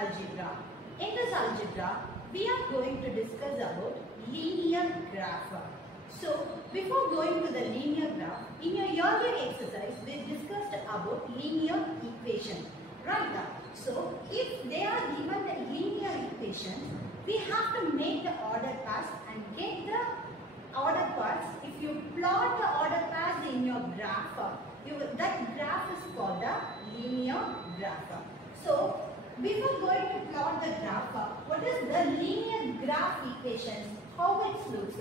algebra. In this algebra, we are going to discuss about linear graph. So, before going to the linear graph, in your earlier exercise, we discussed about linear equation. Right? So, if they are given the linear equations, we have to make the ordered paths and get the ordered paths. If you plot the ordered paths in your graph, that graph is called the linear graph. So, before going to plot the graph, what is the linear graph equations? How it looks?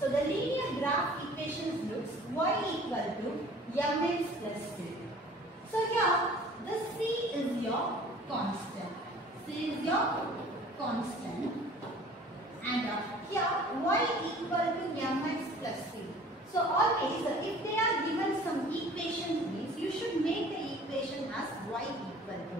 So, the linear graph equations looks y equal to mx plus c. So, here the c is your constant. C is your constant. And here y equal to mx plus c. So, always if they are given some equation means you should make the equation as y equal to.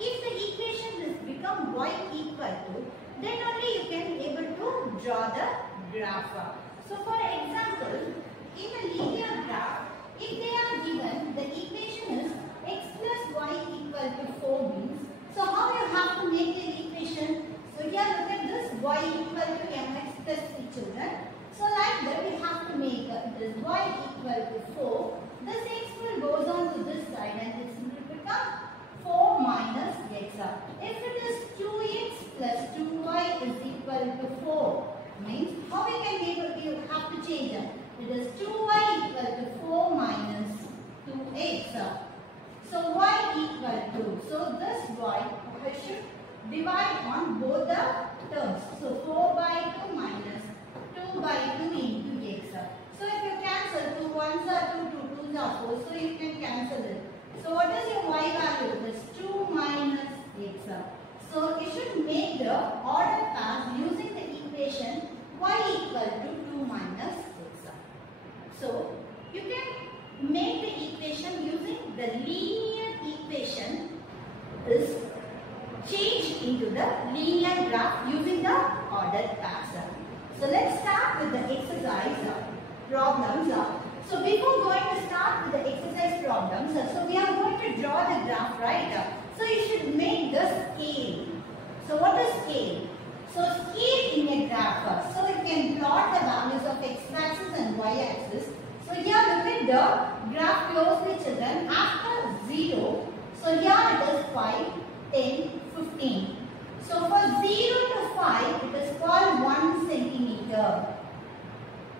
If the equation is become y equal to, then only you can able to draw the graph. So for example, in a linear graph, if they are given the equation is x plus y equal to 4 means, so how you have to make the equation? So here look at this y equal to mx plus c children. So like that we have to make this y equal to 4. This x will goes on to this side and this will become 4 minus x. If it is 2x plus 2y is equal to 4, means how we can be able to have to change it? It is 2y equal to 4 minus 2x. So y equal to, so this y I should divide on both the terms. So 4 by 2 minus 2 by 2 into x. So if you cancel 2 1s are 2, 2 2s are 4, so you can cancel it. So what is your y value? It is 2 minus x. So you should make the ordered path using the equation y equal to 2 minus x. So you can make the equation using the linear equation is changed into the linear graph using the ordered paths. So let's start with the exercise problems. So before going to start with the exercise problems, so we are going to draw the graph, right? So you should make the scale. So what is scale? So scale in a graph. So you can plot the values of x-axis and y-axis. So here look at the graph closely children. After 0, so here it is 5, 10, 15. So for 0 to 5, it is called 1 centimeter.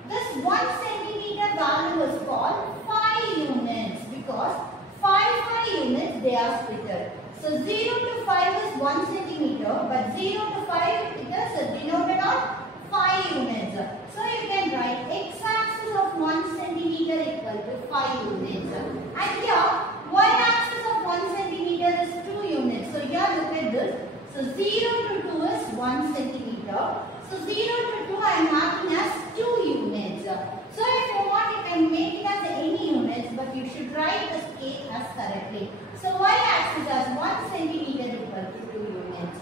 This 1 centimeter value is called 5 units because 5 units they are splitted. So 0 to 5 is 1 centimeter, but 0 to 5 it is denoted on 5 units. So you can write x-axis of 1 centimeter equal to 5 units. And here y-axis of 1 centimeter is 2 units. So here look at this. So 0 to 2 is 1 centimeter. So 0 to 2 I am marking as 2 units. So if you want you can make it as any units, but you should write the scale as correctly. So y-axis as 1 centimeter equal to 2 units.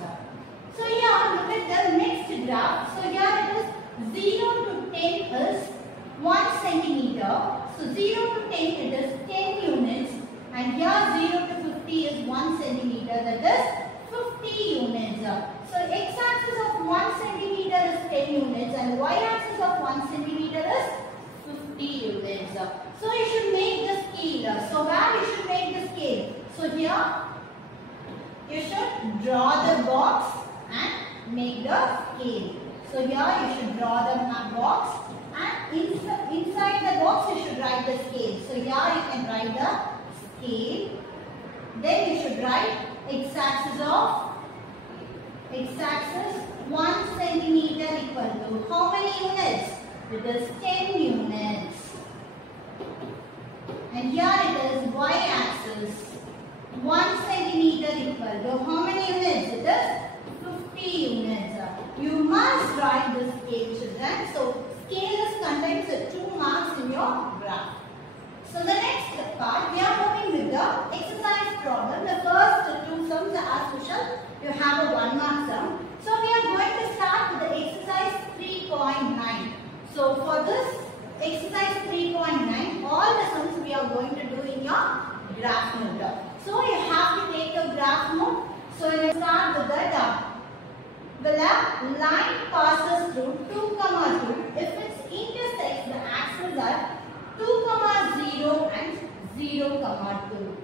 So here look at the next graph. So here it is 0 to 10 is 1 centimeter. So 0 to 10 it is 10 units. And here 0 to 50 is 1 centimeter, that is 50 units. So x-axis of 1 centimeter is 10 units and y-axis of 1 centimeter is 50 units. So you should make the scale. So where you should make the scale? So here you should draw the box and make the scale. So here you should draw the box and inside the box you should write the scale. So here you can write the scale. Then you should write x-axis of 1 centimeter equal to how many units? It is 10 units. And here it is y-axis 1 centimeter equal to how many units? It is 50 units. You must write the scale children. So scale is contains 2 marks in your graph. So the next part we are moving with the exercise problem. The first 2 sums as usual you have a 1 mark sum. So we are going to start with the exercise 3.9. So for this exercise 3.9 all the sums we are going to do in your graph note. So you have to take a graph note. So let's start with that. will a line passes through 2, 2 if it intersects the axes at 2, 0 and 0, 2.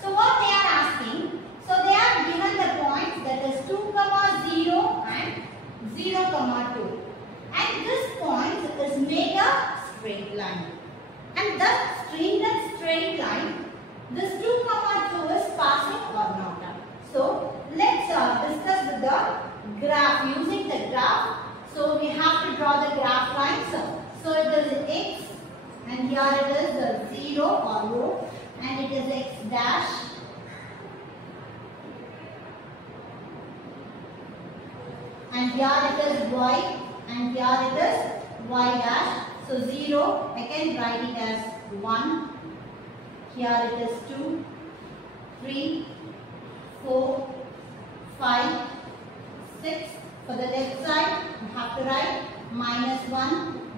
So what they are asking? So they are given the points that is 2, 0 and 0, 2. And this point is made a straight line. And that straight line, this 2, 2 is passing or not. So let's discuss with the graph, using the graph. So we have to draw the graph lines. So it is x and here it is the 0 or rho and it is x dash. And here it is y and here it is y dash. So 0, I can write it as 1. Here it is 2, 3, 4, 5, 6. For the left side, you have to write -1,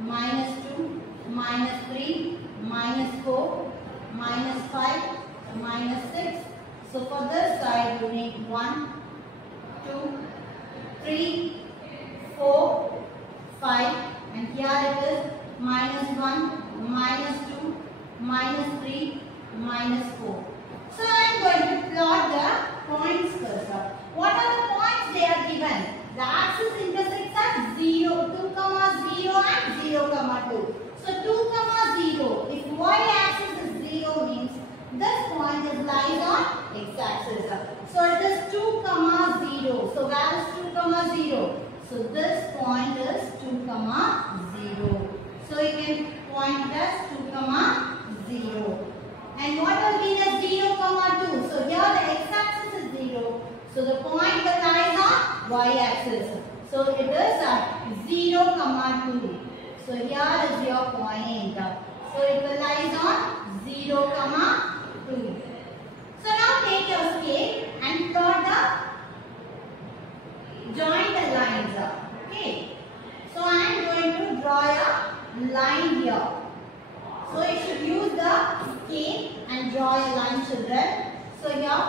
-2, -3, -4, -5, -6. So for this side, you need 1, 2, 3, 4, 5, and here it is -1, -2, -3, -4. So I am going to plot the points cursor. What are the points they are given? The axis intersects at 0, 2, 0 and 0, 2. So 2, 0. If y axis is 0 means this point lies on x axis. So it is 2, 0. So where is 2, 0? So this point is 2, 0. So you can point it as 2, 0. And what will be the 0, 2? So here the x-axis is 0. So the point that lies on y-axis. So it is 0, 2. So here is your point. So it will lies on 0, 2. So now take your scale and plot join the lines. Okay. So I am going to draw a line here. So you should use the scale and draw a line, children. So here,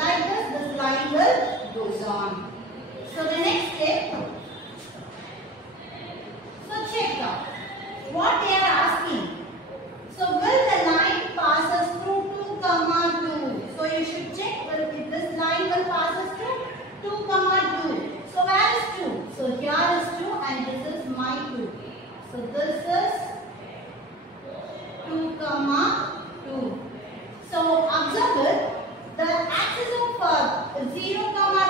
like this line will goes on. So the next step, so check out what they are asking. So will the line passes through 2, 2? So you should check if this line will passes through 2, 2. So where is 2? So here is 2 and this is my 2. So this is 2, 2. So observe it. The axis of 0,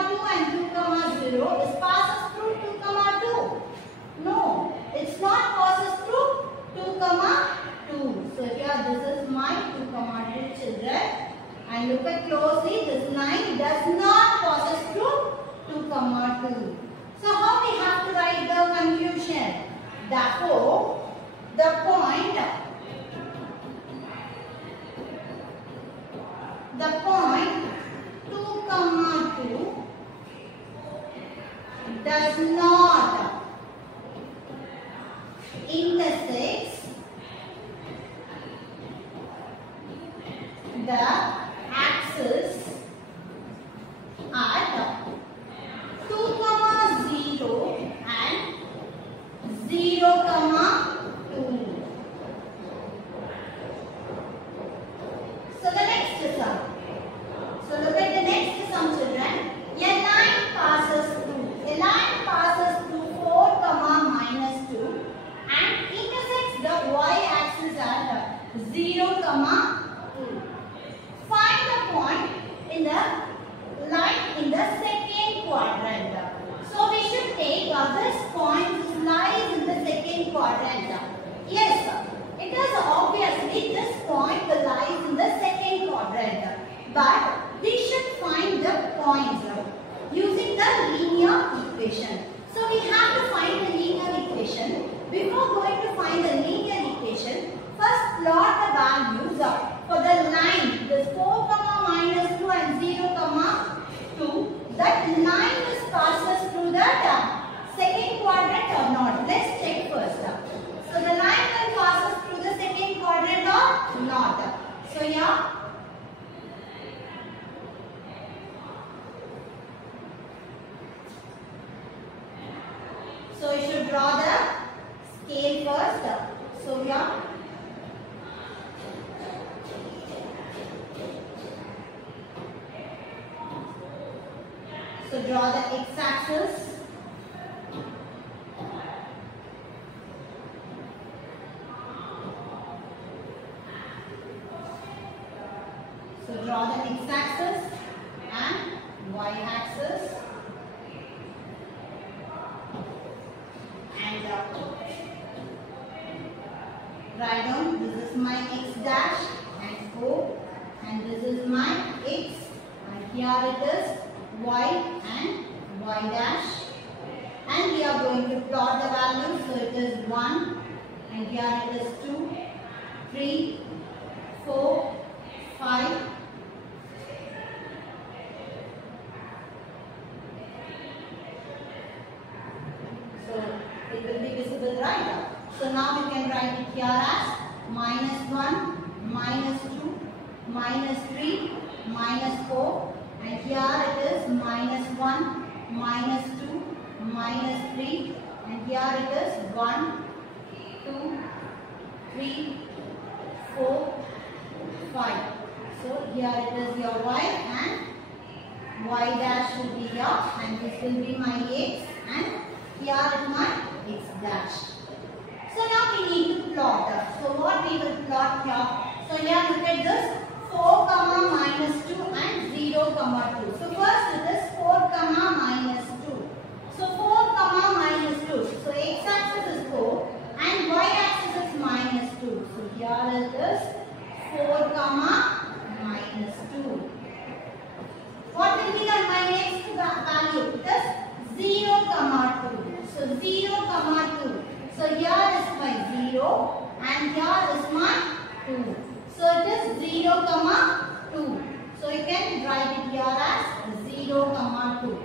2 and 2, 0 is passes through 2, 2. No, it's not passes through 2, 2. So here this is my 2, 2 children. And look at closely. This line does not passes through 2, 2. So how we have to write the conclusion? Therefore, the point 2, 2 does not intersect the axis at 2, 0 and 0, 2. So the next sum. So look at the next sum, children. A line passes through 4, -2 and intersects the y-axis at 0, 2. Find the point in the line in the second quadrant. So we should take this point lies in the second quadrant. Yes, it is obviously this point lies in the second quadrant. But we should find the points using the linear equation. So we have to find the linear equation. Before going to find the linear equation, first plot the values for the line. This 4, -2 and 0, 2. That line is passes through that second quadrant or not? Let's check first. So the line will passes through the second quadrant or not? So here draw the scale first. So here, so draw the x-axis. So draw the x-axis and y-axis. And write down, this is my x dash and O, and this is my x, and here it is y and y dash, and we are going to plot the values. So it is 1, and here it is 2, 3, 4, 5. So it will be visible, right? So now we can write it here as -1, -2, -3, -4, and here it is -1, -2, -3, and here it is 1, 2, 3, 4, 5. So here it is your y, and y dash will be here, and this will be my x, and here is my x dash. So now we need to plot. So what we will plot here? So here look at this 4, -2 and 0, 2. So first it is 4, -2. So 4, -2. So x-axis is 4 and y-axis is -2. So here it is 4, -2. What will be my next value? It is 0, 2. So 0, 2. So here is my 0 and here is my 2. So it is 0, 2. So you can write it here as 0, 2.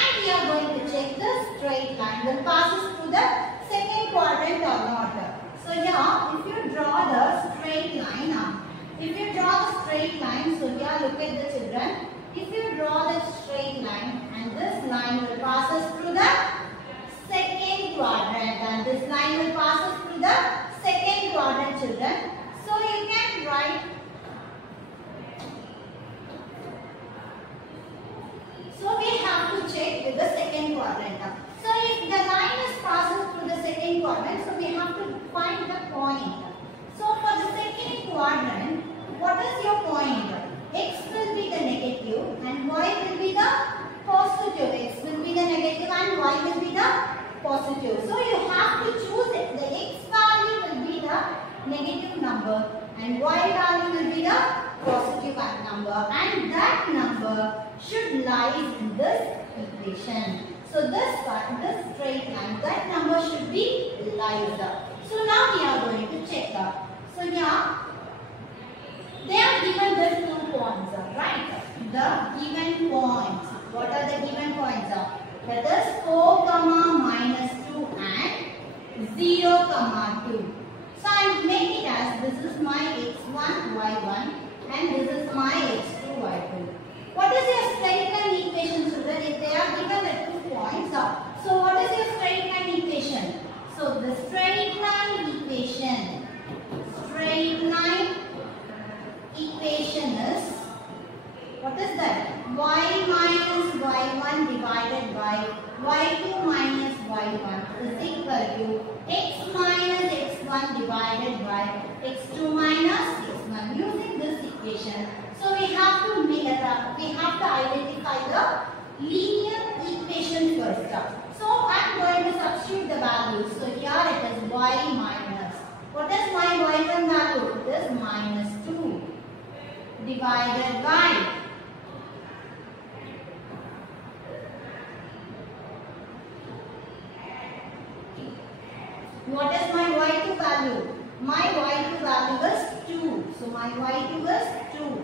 And we are going to check the straight line that passes through the second quadrant or not. So here, if you draw the straight line, so here look at the children. If you draw the straight line and this line will pass us through the second quadrant, and this line will pass us through the second quadrant, children. So you can write, so we have to check with the second quadrant. So if the line is passing through the second quadrant, so we have to find the point. So for the second quadrant, what is your point? X will be the negative and y will be the positive. X will be the negative and y will be the positive. So you have to choose it. The x value will be the negative number and y value will be the positive number, and that number should lie in this equation. So this straight line, that number should be lies. So now we are going to check. So here they are given the 2 points, right? The given points. What are the given points? That is 4, -2 and 0, 2. So I will make it as this is my x1, y1 and this is my x2, y2. What is your straight line equation, children? If they are given the 2 points, so what is your straight line equation? So the straight line equation is, what is that? Y minus y1 divided by y2 minus y1 is equal to x minus x1 divided by x2 minus x1. Using this equation, so we have to identify the linear equation first. So I am going to substitute the values. So here it is y minus. What is my y1 value? It is -2 divided by what is my y2 value? My y2 value is 2. So my y2 is 2.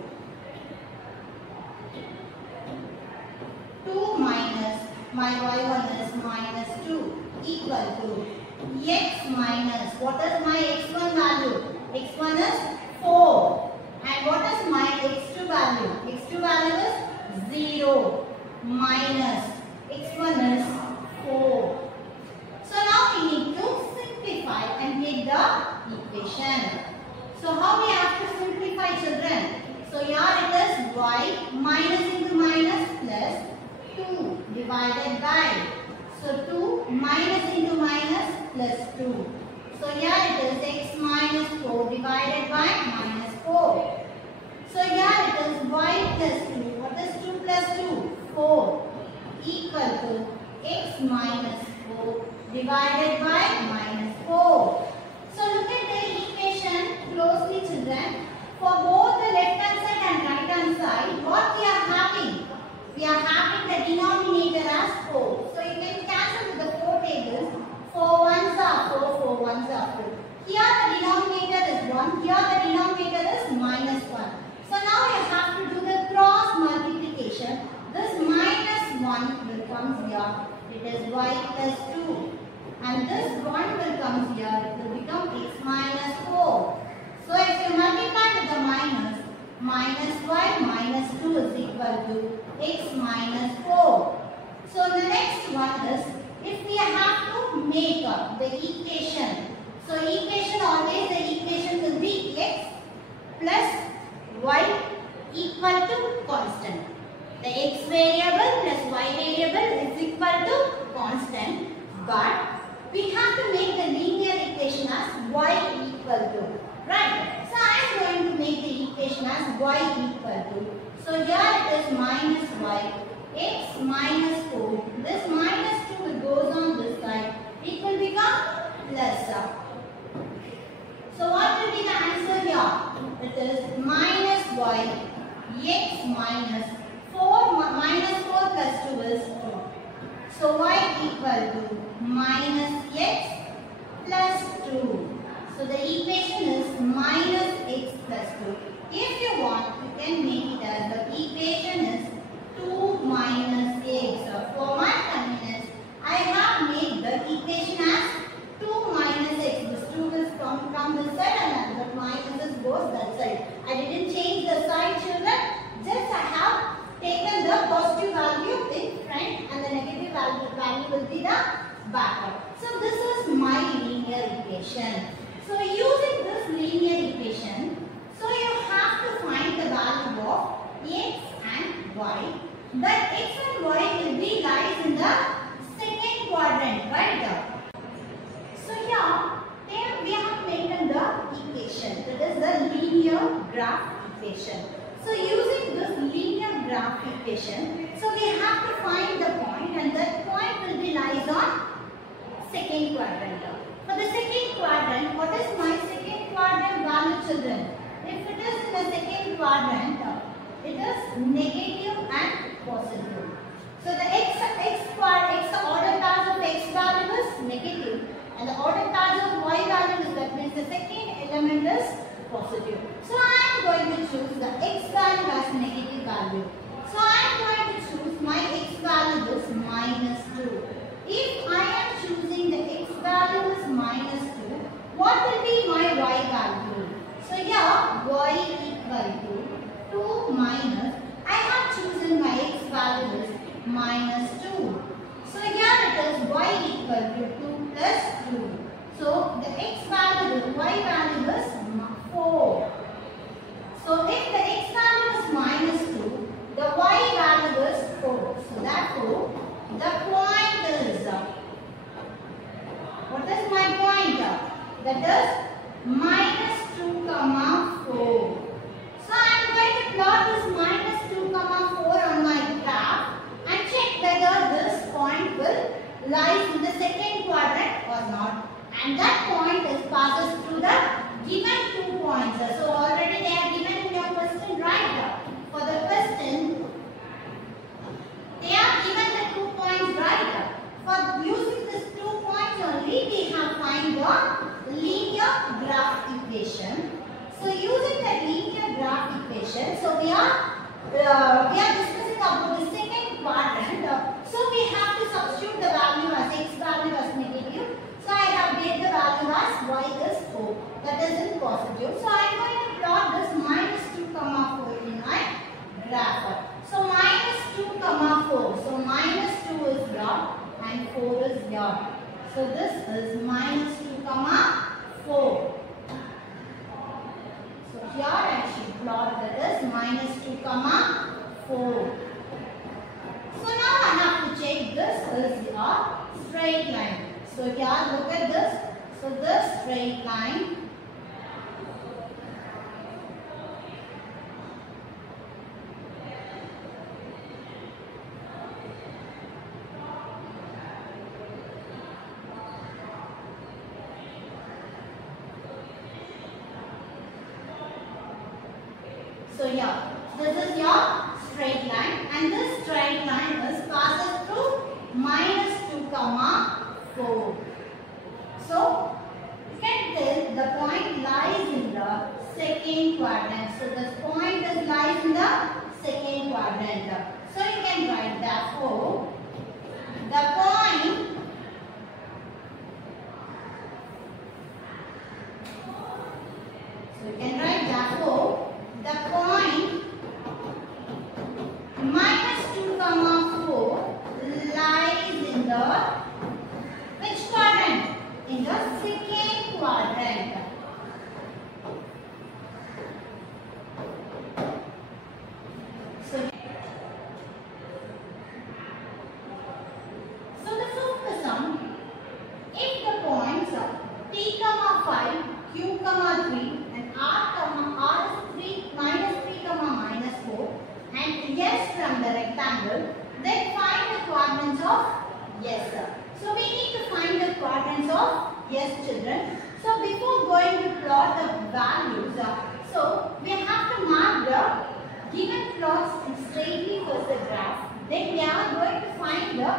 2 minus my y1 is -2 equal to x minus, what is my x1 value? x1 is 4. And what is my x2 value? x2 value is 0 minus x1 is 4. So now we need divided by. So 2 minus into minus plus 2. So here it is x minus 4 divided by minus 4. So here it is y plus 2. What is 2 plus 2? 4 equal to x minus 4 divided by minus 4. So look at the equation closely, children. For both the left hand side and right hand side, what we are having? We are having the denominator as 4. So you can cancel with the 4 tables. 4 ones are 4, 4 ones are 4. Here the denominator is 1, here the denominator is minus 1. So now you have to do the cross multiplication. This minus 1 will come here. It is y plus 2. And this 1 will come here. It will become x minus 4. So if you multiply with the minus y minus 2 is equal to x minus 4. So the next one is, if we have to make up the equation. So equation, always the equation will be x plus y equal to constant. The x variable plus y variable is equal to constant. But we have to make the linear equation as y equal to. Right. So I am going to make the equation as y equal to. So here it is minus y, x minus 4. This minus 2 will goes on this side. It will become plus. So what will be the answer here? It is minus y, x minus 4 minus 4 plus 2 is 2. So y equal to minus x plus 2. So the equation is minus x plus 2. If you want, you can make it as the equation is 2 minus x. So for my convenience, I have made the equation as 2 minus x. This 2 will come this side and the minus goes that side. I didn't change the side, children. Just I have taken the positive value in front and the negative value will be the backup. So this is my linear equation. So using this linear equation, so you have to find the value of x and y. But x and y will be lies in the second quadrant, right? So here we have taken the equation, that is the linear graph equation. So using this linear graph equation, so we have to find the point, and that point will be lies on second quadrant. For the second quadrant, what is my second quadrant value, children? If it is in the second quadrant, it is negative and positive. So the x order pairs of x value is negative and the order pairs of y value is, that means the second element is positive. So I am going to choose the x value as negative value. So I am going to choose my x value is minus 2. If I am choosing the x value is minus 2, what will be my y value? So here y equal to 2 minus, I have chosen my x value is minus 2. So here it is y equal to 2 plus 2. So the x value, y value is 4. So if the x value is minus 2, the y value is 4. So therefore, the point is, what is my point? That is minus 2 comma 4. So I am going to plot this minus 2 comma 4 on my graph and check whether this point will lie in the second quadrant or not. And that point is passes through the given 2 points. So already they are given in your question, right? For the question, they are given the 2 points, right? For using these 2 points only, we have find the linear graph equation. So using the linear graph equation, so we are discussing about the second quadrant. So we have to substitute the value as x value as negative. So I have made the value as y is 4. That is in positive. So I am going to plot this minus 2 comma 4 in my graph. So minus 2 comma 4. So minus 2 is here and 4 is here. So this is minus 2 comma 4. So here I should plot that is minus 2 comma 4. So now I have to check this straight line. So here look at this. So this straight line so here, this is your straight line and this straight line is passes through minus 2 comma 4. So you can tell the point lies in the second quadrant. So this point is lies in the second quadrant. So you can write therefore the point the point minus 2 comma 4 lies in the which quadrant? In the second quadrant. So the fifth sum, if the points P comma 5, Q comma 3 and R is 3 minus 3 comma minus 4 and S from the rectangle, then find the quadrants of S. So we need to find the quadrants of S, children. So before going to plot the values, so we have to mark the given plots straightly first the graph. Then we are going to find the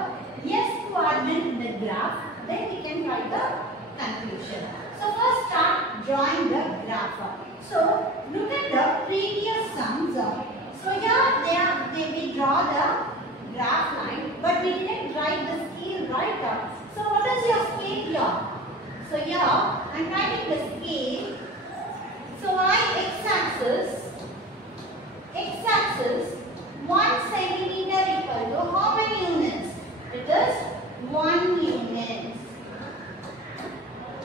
S quadrant in the graph. Then we can write the conclusion. So first start drawing the graph. So look at the previous sums. So here we draw the graph line, but we didn't write the scale right. So what is your scale here? So here I am writing the scale. So x-axis 1 centimeter equal to how many units? It is 1 unit.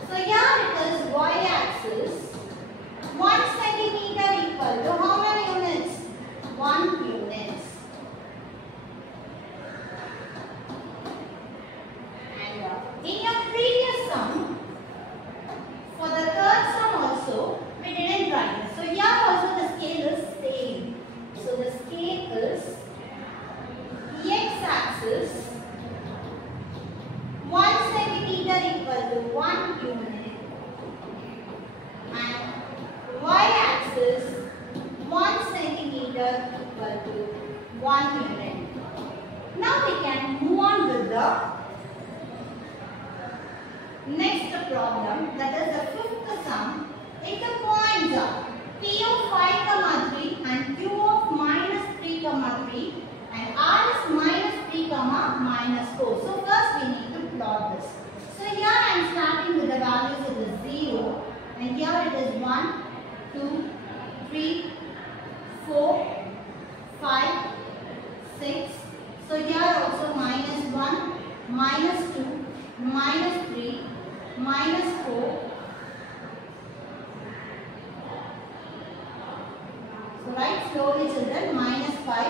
So here it is y-axis 1 centimeter equal to how many units? 1 units. And in your previous sum, for the third sum also, we didn't write this. So here also the scale is same. So the scale is x-axis 1 centimeter equal to 1 unit and y-axis 1 centimeter equal to 1 unit. Now we can move on with the next problem, that is the fifth sum. If the points P of 5, 3 and Q of minus 3, 3 and R is minus 3, minus 4. So first we need to plot this. So here I am starting with the values of the 0 and here it is 1, 2, 3, 4, 5, 6. So here also minus 1, minus 2, minus 3, minus 4. So write slowly children, minus 5.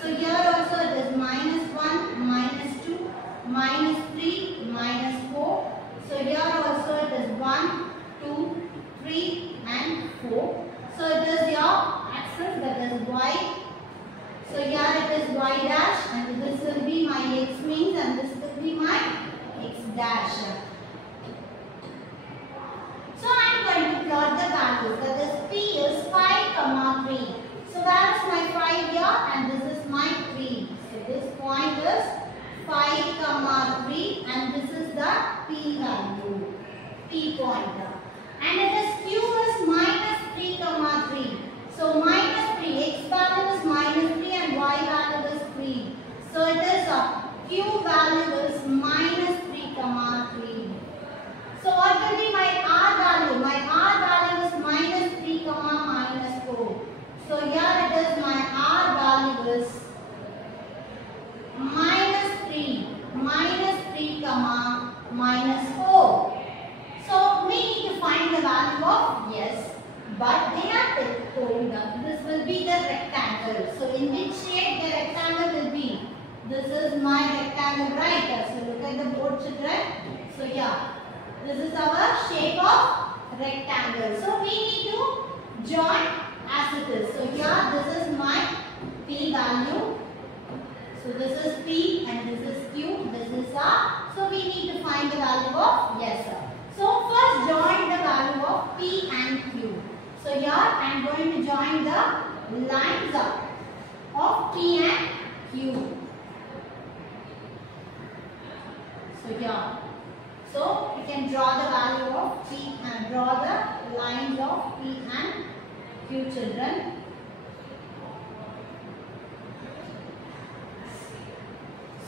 So here also it is minus 1, minus 2, minus 3, minus 4. So here also it is 1, 2, 3 and 4. So it is your axis, that is y. So here it is y dash and this will be my x means and this will be my x dash. So I am going to plot the values, that is P is 5, 3. So where is my 5 here and this is my 3. So this point is 5, 3 and this is the P value, P point. And it is Q is minus 3, 3. So minus 3, x value is minus 3 and y value is 3. So it is Q value is minus 3, 3. So what will be my R value? My R value is minus 3, minus 4. So here it is my R value is minus 3, minus 4. So we need to find the value of S. But they are told this will be the rectangle. So in which shape the rectangle will be? This is my rectangle, right? So look Look at the board, children. So yeah, this is our shape of rectangle. So we need to join as it is. So here this is my P value. So this is P and this is Q. This is R. So we need to find the value of S. So first join the value of P and Q. So here I am going to join the lines of P and Q. So here, so we can draw the value of P and draw the lines of P and Q, children.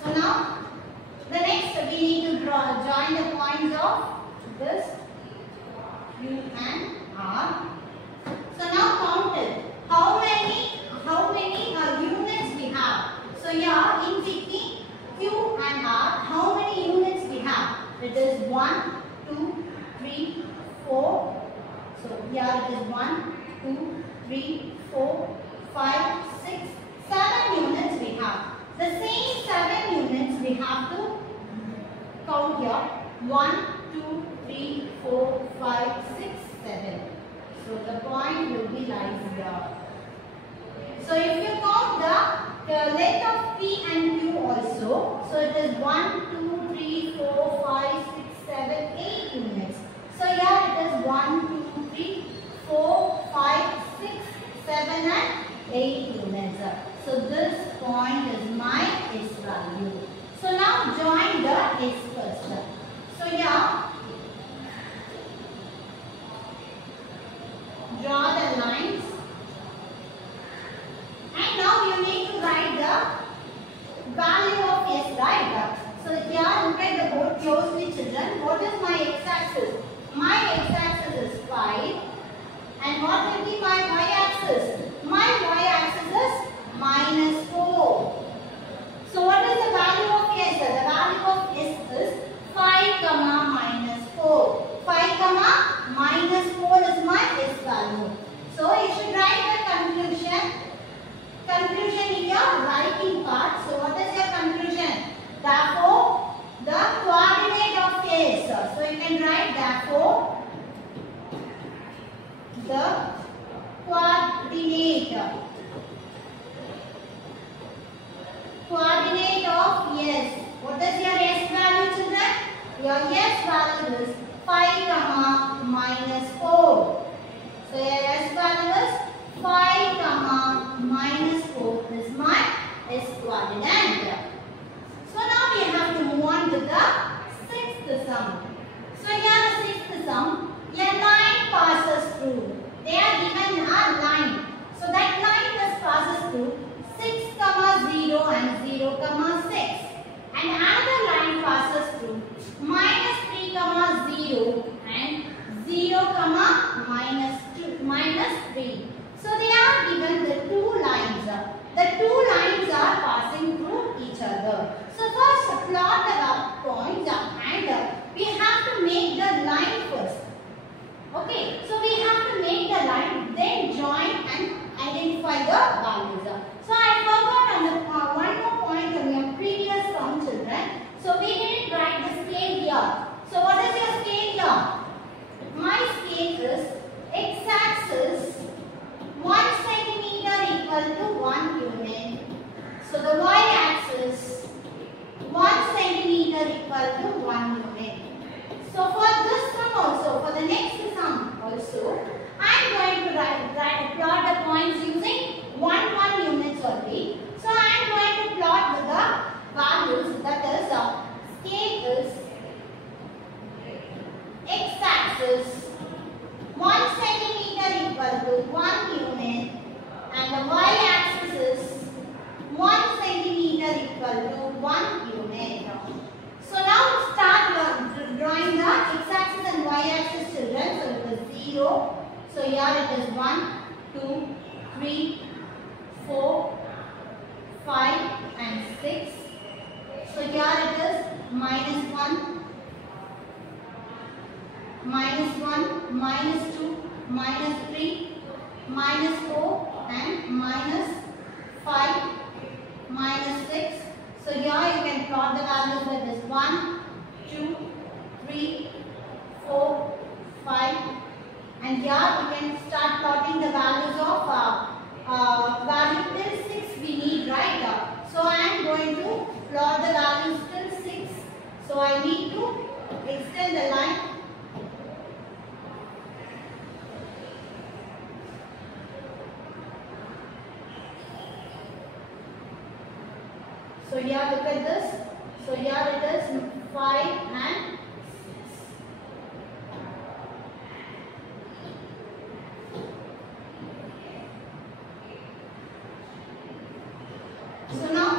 So now the next we need to join the points of this Q and R. So now count it. How many units we have? So here in between Q and R, how many units we have? It is 1, 2, 3, 4. So here it is 1, 2, 3, 4, 5, 6, 7 units we have. The same 7 units we have to count here. 1, 2, 3, 4, 5, 6, 7. So the point will be lies here. So if you count the length of P and Q also, so it is 1, 2, 3, 4, 5, 6, 7, 8 units. So here it is 1, 2, 3, 4, 5, 6, 7 and 8 units. So this point is my S value. So now join the S first. So here draw the lines. And now you need to write the value of S, right? So here look at the board closely, children. What is my x-axis? My x-axis is 5. And what will be my y-axis? My y-axis is -4. So what is the value of S? The value of S is 5, -4. 5, -4 is my S value. So you should write the conclusion. Conclusion in your writing part. So what is your conclusion? Therefore, the coordinate of S. So you can write therefore the coordinate of S. What is your S value, children? Your S value is 5, -4. So your S value is 5, -4 is my S coordinate. So now we have to move on to the sixth sum. So here the sixth sum, a line passes through. They are given a line. So that line just passes through 6, 0 and 0, 6. And another line passes through -3, 0 and 0, -3. So they are given the two lines. The two lines are passing through each other. So first plot the points and we have to make the line first. Okay, so we have to make the line, then join and identify the values. So I forgot on the one more point on your previous sum, children. So we didn't write the scale here. So what is your scale here? My scale is x-axis 1 centimeter equal to 1 unit. So the y-axis 1 centimeter equal to 1 unit. So for this sum also, for the next sum also, I am going to plot the points using 1 units only. So I am going to plot with the values, that is scale is x-axis 1 centimeter equal to 1 unit and the y-axis is 1 centimeter equal to 1 unit. So now start drawing the x-axis and y-axis, children. So it is 0. So here it is 1, 2, 3, 4, 5 and 6. So here it is -1, -1, -2, -3, -4 and -5, -6, So here you can plot the values that is 1, 2, 3, 4, 5, and here we can start plotting the values of value till 6 we need, right? So I am going to plot the values till 6. So I need to extend the line. So here look at this. So here it is 5 and 6. So now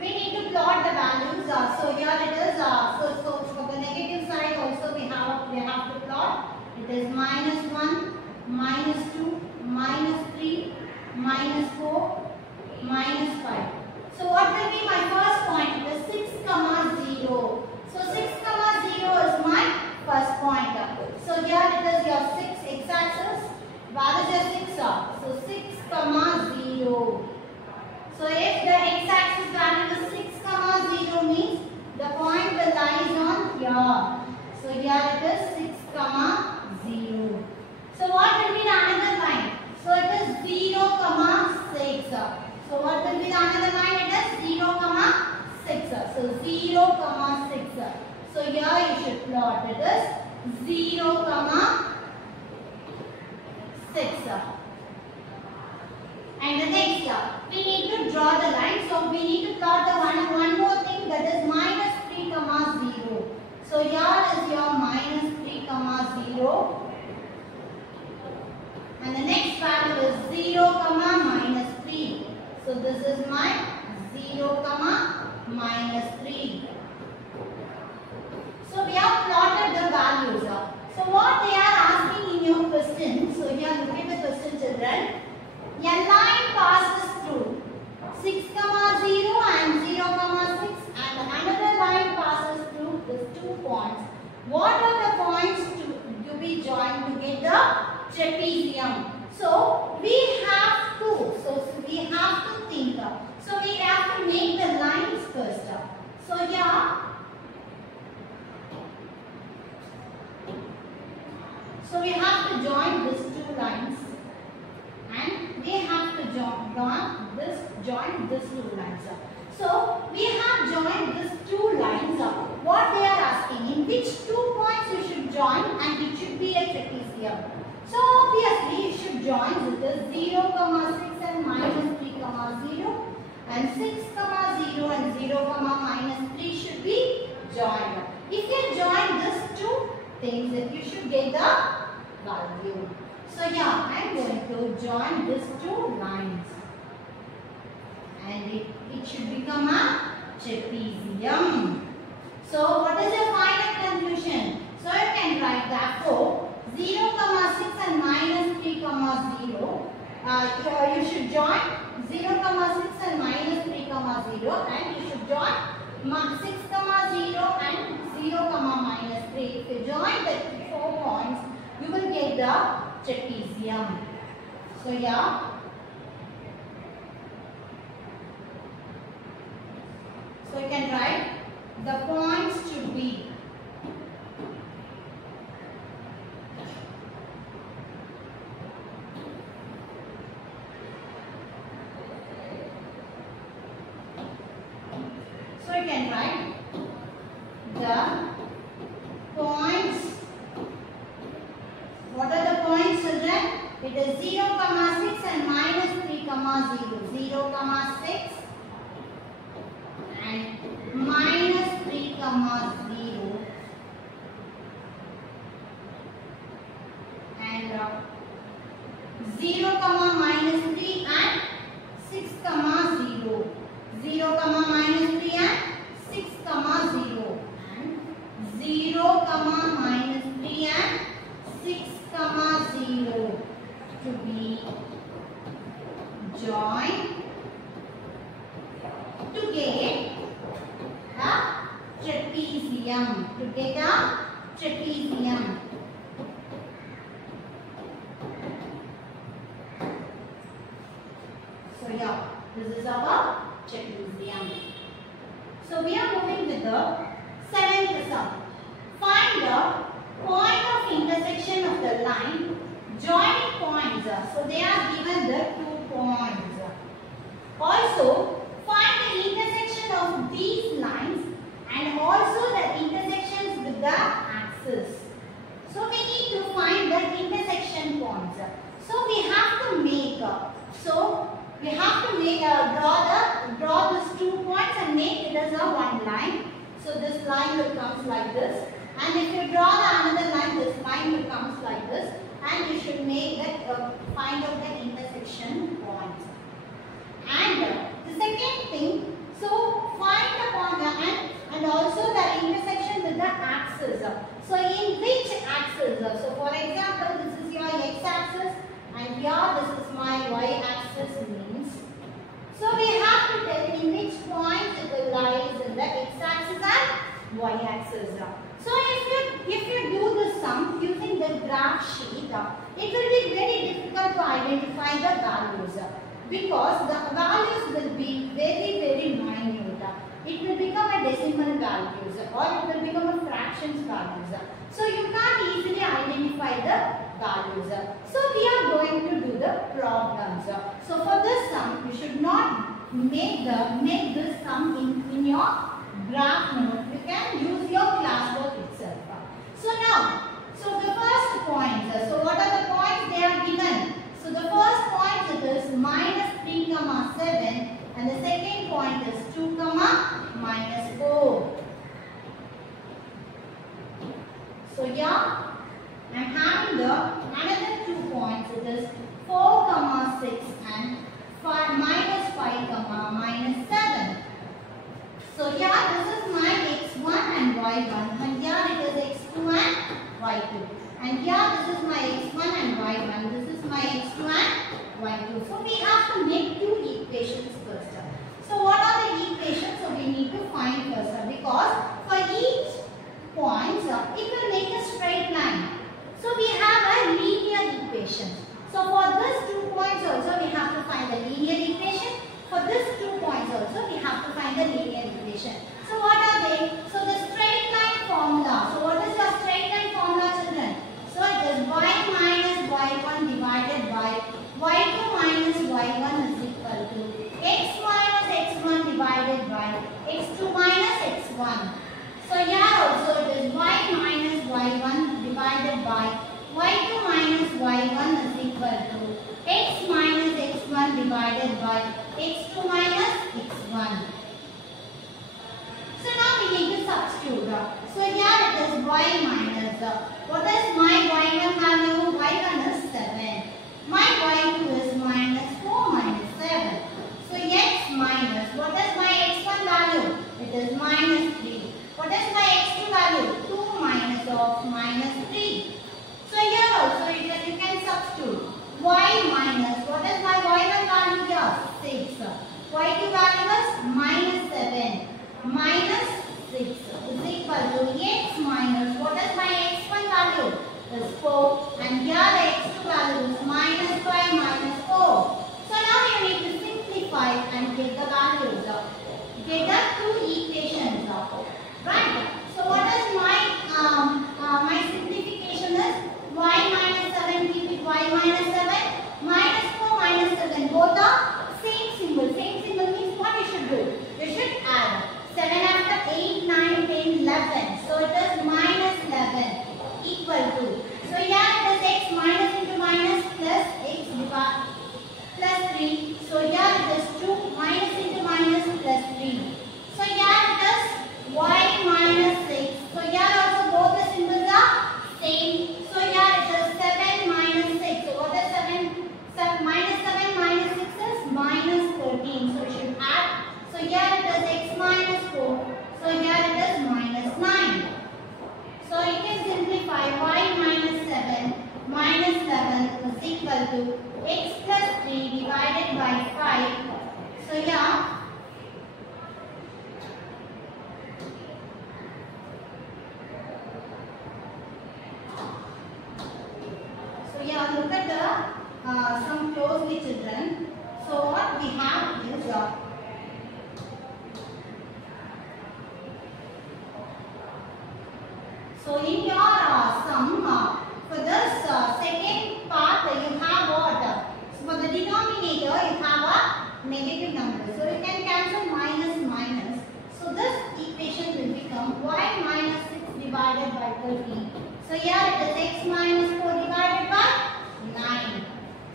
we need to plot the values. So here it is. So for the negative side also we have to plot. It is -1, -2, -3, -4, -5. So what will be my first point? It is 6, 0. So 6, 0 is my first point. So here it is your 6 x-axis. Where is your 6? So 6, 0. So if the x-axis value is 6, 0 means the point will lie on here. So here it is 6, 0. So what will be the another line? So it is 0, 6. So what will be the another line? It is 0, 6. So 0, 6. So here you should plot it is 0, 6. And the next we need to draw the line. So we need to plot the one more thing, that is -3, 0. So here is your -3, 0. And the next value is 0, -3. So this is my 0, -3. So we have plotted the values. So what they are asking in your question. So here look at the question, children. A line passes through 6, 0 and 0, 6, and another line passes through these 2 points. What are the points to be joined to get the trapezium? So we have to. So we have to think. So we have to make the lines first. So here. So we have to join these 2 lines. And we have to join these 2 lines. So we have joined these 2 lines. What they are asking, in which 2 points you should join and it should be a trapezium. So obviously you should join with the 0, 6 and -3, 0, and 6, 0 and 0, -3 should be joined. If you join these 2 things, then you should get the value. So yeah, I am going to join these 2 lines and it should become a trapezium. So what is the final conclusion? So you can write therefore 0, 6 and -3, 0. You should join 0, 6 and -3, 0, and you should join 6, 0 and 0, -3. If you join the 4 points, you will get the trapezium. So yeah. So you can write the points should be the points. What are the points, children? It is 0, 6 and -3, 0. 0, 6 and -3, 0. And 0, -3 and 6, 0. 0, -3 and 6, 0. And 0, -3 and 6, 0 to be joined to get a trapezium. To get a trapezium. So yeah, this is our trapezium. So we are moving with the seventh sum. Find the point of intersection of the line joining points. So they are given the 2 points. Also find the intersection of these lines and also the intersections with the axis. So we need to find the intersection points. So we have to make draw these 2 points and make it as a one line. So this line will come like this, and if you draw the another line, this line will come like this, and you should make that find out the intersection points. And the second thing, so find the point and also the intersection with the axis. So in which axis? So for example, this is your x-axis and here this is my y-axis means. So we have to tell in which point it will lies in the x-axis and y-axis. So if you do the sum using the graph sheet, it will be very difficult to identify the values because the values will be very minute. It will become a decimal values or it will become a fractions values. So you can't easily identify the values. So we are going to do the problems. So for this sum, you should not make this sum in your graph note. You can use your classwork itself. So now, so the first point. So what are the points they are given? So the first point is -3, 7 and the second point is 2, -4. So here I am having the another 2 points. It is 4, 6 and -5, -7. So here this is my x1 and y1 and here it is x2 and y2. And here this is my x1 and y1. This is my x2 and y2. So we have to make 2 equations first. So what are the equations? So we need to find first because for each point it will make a straight line. So we have a linear equation. So for these 2 points also we have to find the linear equation. For these 2 points also we have to find the linear equation. So what are they? So the straight line formula. So what is your straight line formula, children? So it is y minus y1 divided by y2 minus y1 is equal to x minus x1 divided by x2 minus x1. So here also it is y minus y1 divided by y2 minus y1 is equal to x minus x1 divided by x2 minus x1. So now we need to substitute. So here it is y minus. What is my y1 value? Y1 is 7. My y2 is -4 -7. So x minus. What is my x1 value? It is -3. What is my x2 value? 2 minus of -3. So here also you can substitute. Y minus. What is my y1 value here? 6. Y2 value is -7 -6 is equal to x minus. What is my x1 value? Is 4. And here the x2 value is -5 -4. So now you need to simplify and get the values. Get the 2 equations. Right? So what is my my simplification is y minus 7, keep it y minus 7, -4 -7. Both are same symbol. Same symbol means what you should do? You should So in your sum, for this second part you have what? So for the denominator you have a negative number. So you can cancel minus minus. So this equation will become y minus 6 divided by 13. So here it is x minus 4 divided by 9.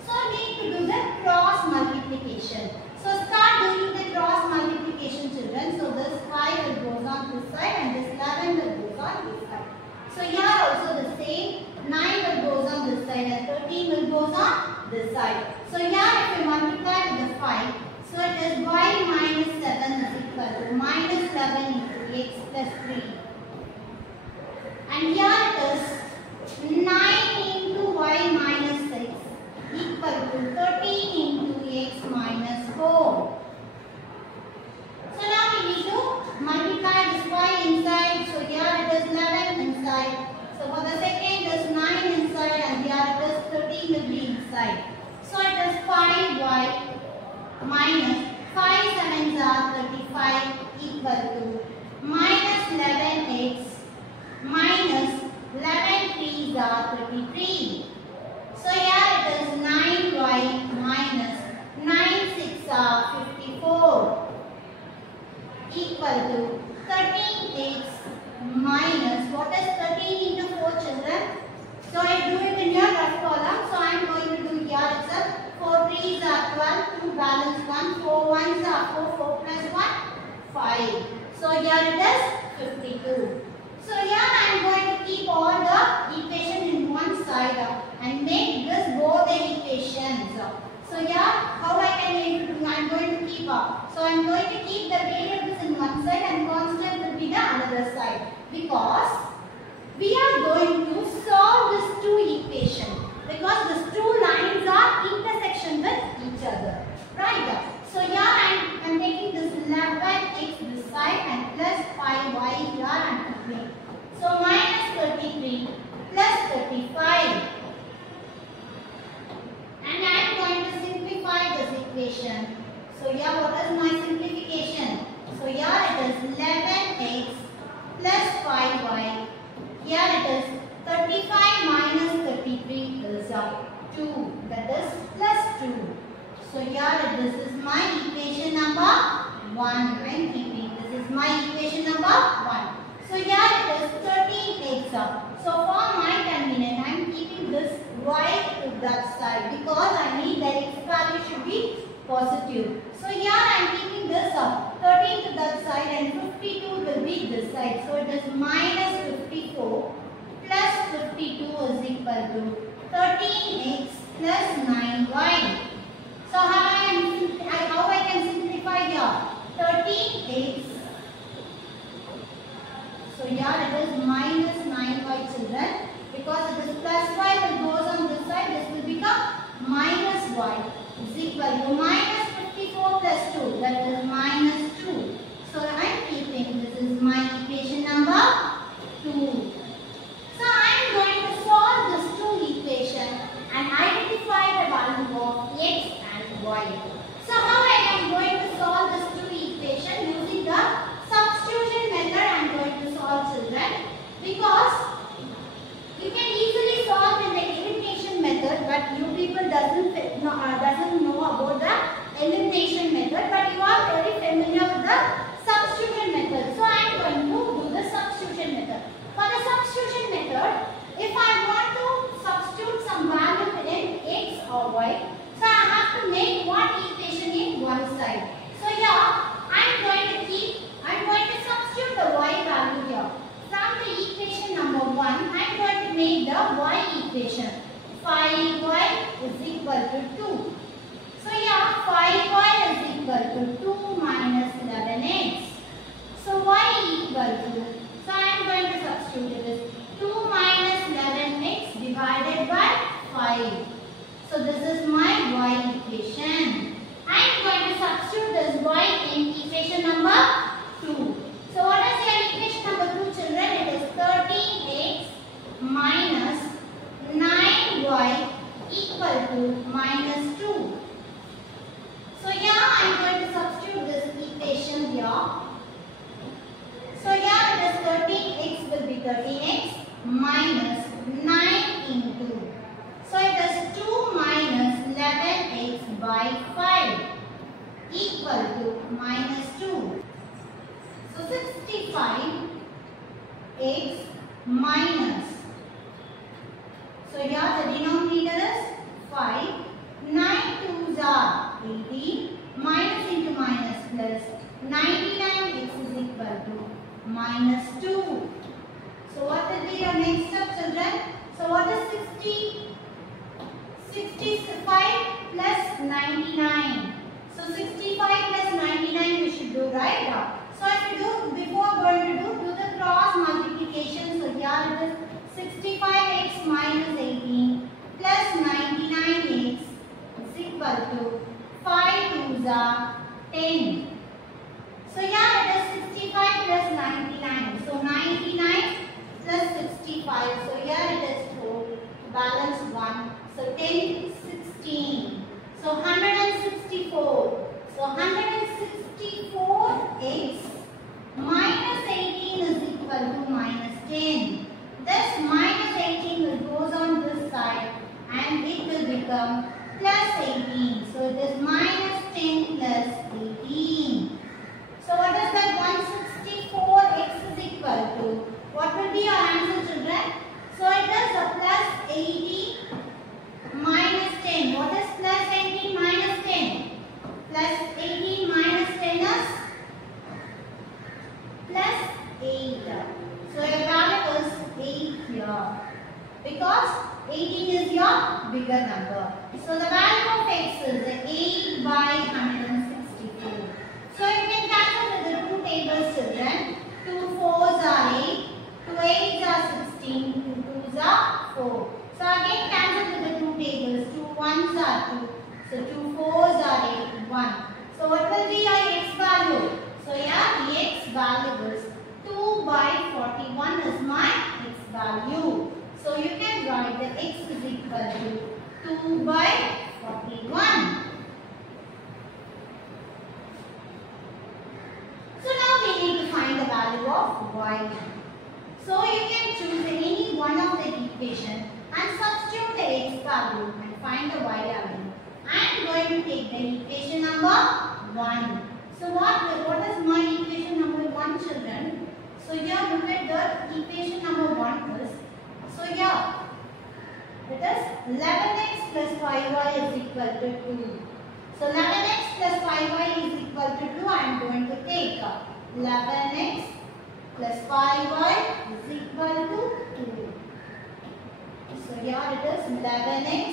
So need to do the cross multiplication. So start doing the cross multiplication, children. So this 5 will go on this side and this 11 will go on this side. So here also the same, 9 will go on this side and 13 will go on this side. So here if you multiply with the 5, so it is y minus 7 is equal to minus 11 into x plus 3. And here it is 9 into y minus 6 equal to 13 into x minus 4. So now we need to multiply this y inside. So here it is 11 inside. So for the second it is 9 inside and here it is 13 will be inside. So it is 5y minus 5 sevens are 35 equal to minus 11x minus 11 threes are 33. So here it is 9y minus 9 6 are 54 equal to 13x minus, what is 13 into 4, children? So I do it in your rough column. So I am going to do here itself. 4 threes are 12, 2 balance 1, 4 ones are 4, 4 plus 1, 5. So here it is 52. So here I am going to keep all the equation in one side and make this both the equations. So here how I can make it? I am going to keep up. So I am going to keep the variables in one side and constant will be the another side, because we are going to solve this two equation, because these two lines are intersection with each other, right? So here I am taking this 11x this side and plus 5y here and keeping. So minus 33 plus 35. And I am going to simplify this equation. So here what is my simplification? So here it is 11x plus 5y. Here it is 35 minus 33 is 2. That is plus 2. So here this is my equation number 1. I am keeping. This is my equation number 1. So here it is 13x. So for my convenience, I am keeping this right to that side, because I need that x value should be positive. So here I am keeping this 13 to that side and 52 will be this side. So it is minus 54 plus 52 is equal to 13x plus 9y. So how I can simplify here? 13x. So here it is minus 9y, children, because it is plus y will goes on this side. This will become minus y is equal to minus 54 plus 2. That is minus 2. So I am keeping. This is my equation number 2. So I am going to solve this two equation and identify the value of x and y. So how I am going to solve this two equation using the substitution method I am going to solve, children, because you can easily solve in the elimination method, but you people doesn't know about the elimination method, but you are very familiar with the substitution method. So I am going to do the substitution method. For the substitution method, if I want to substitute some value in x or y, so I have to make one equation in one side. So here I am going to substitute the y value here. From the equation number 1, I am going to make the y equation. 5y is equal to 2. So here 5y is equal to 2 minus 11x. So y equal to, so I am going to substitute it as 2 minus 11x divided by 5. So this is my y equation. I am going to substitute this y in equation number 2. So what is your equation number 2, children? It is 13x minus 9y equal to minus 2. minus 9 into. So it is 2 minus 11x by 5 equal to minus 2. So 65x minus. So here the denominator is 5. 9 2s are 18. Minus into minus plus. 99x is equal to minus 2. So what will be your next step, children? So what is 65 plus 99. So 65 plus 99 we should do, right? So if you do, before going to do the cross multiplication. So here it is 65x minus 18 plus 99x is equal to 5 2s are 10. So here it is 65 plus 99. So 99 plus 65. So here it is 4. Balance 1. So 10, 16. So 164. So 164x minus 18 is equal to minus 10. This minus 18 will goes on this side and it will become plus 18. So it is minus 10 plus 18. So what is that? 164x is equal to. What will be your answer, children? So it is a plus 18 minus 10. What is plus 18 minus 10? Plus 18 minus 10 is plus 8. So your value is 8 here. Because 18 is your bigger number. So the value of x is 8 by 164. So you can cancel with the two tables, children. 2 4s are 8. 2 8s are 16. 2 2s are 4. So again cancel with the two tables. 2 1s are 2. So 2 4s are 8. 1. So what will be your x value? So yeah, the x value is 2 by 41 is my x value. So you can write the x is equal to 2 by 41. So now we need to find the value of y. So you can choose any one of the equation and substitute the x value and find the y value. I am going to take the equation number 1. So what is my equation number 1, children? So here look at the equation number 1 first. So here it is 11x plus 5y is equal to 2. So 11x plus 5y is equal to 2. I am going to take 11x plus 5y is equal to 2. So here it is 11x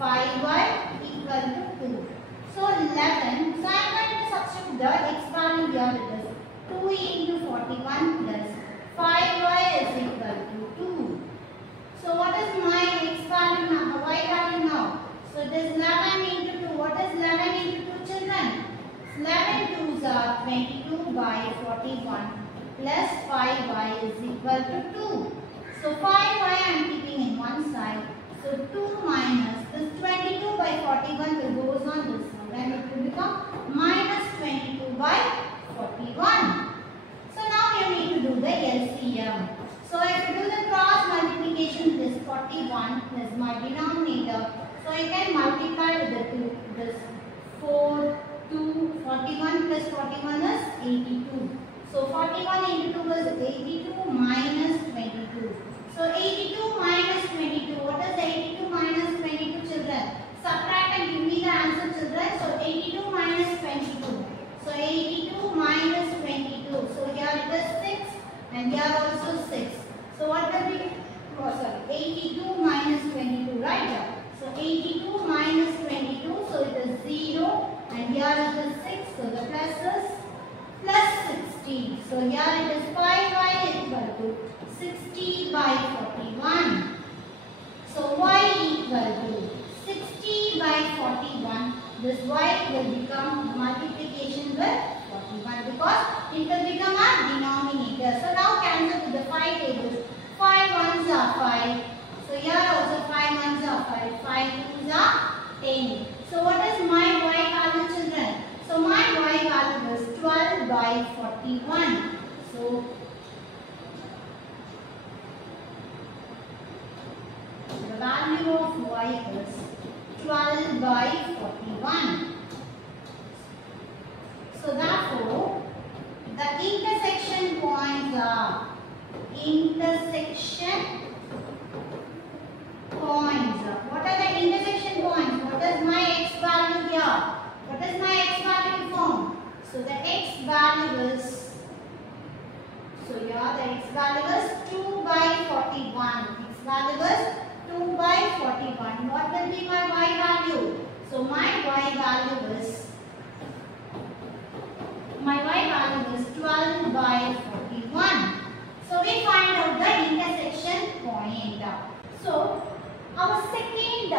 5y equal to 2. So 11. So I am going to substitute the x value here. It is 2 into 41 plus 5y is equal to 2. So what is my x value now? Y value now? So it is 11 into 2. What is 11 into 2, children? 11 2s are 22 by 41 plus 5y is equal to 2. So 5y I am keeping in one side. So 2 minus this 22 by 41 will goes on this side and it will become minus 22 by 41. So now you need to do the LCM. So if you do the cross multiplication, this 41 is my denominator. So you can multiply with the 2. This 4, 2, 41 plus 41 is 82. So 41 into 2 is 82 minus 22. So 82 minus 22. What is 82 minus 22, children? Subtract and give me the answer, children. So 82 minus 22. So 82 minus 22. So here it is 6 and here also 6. So what will be? Oh, sorry. 82 minus 22, right? So 82 minus 22. So it is 0 and here it is 6. So the plus is plus 60. So here it is 5y equal to 60 by 41. So y equal to 60 by 41. This y will become multiplication with 41 because it will become a denominator. So now cancel with the 5 tables. 5 1s are 5. So here also 5 1s are 5. 5 2s are 10. So what is my y value, children? So my y value is 12 by 41. So value of y is 12 by 41. So therefore, the intersection points are intersection points. What are the intersection points? What is my x value here? What is my x value form? So the x value is, so here the x value is 2 by 41. X value is 2 by 41. What will be my y value? So my y value is 12 by 41. So we find out the intersection point. So our second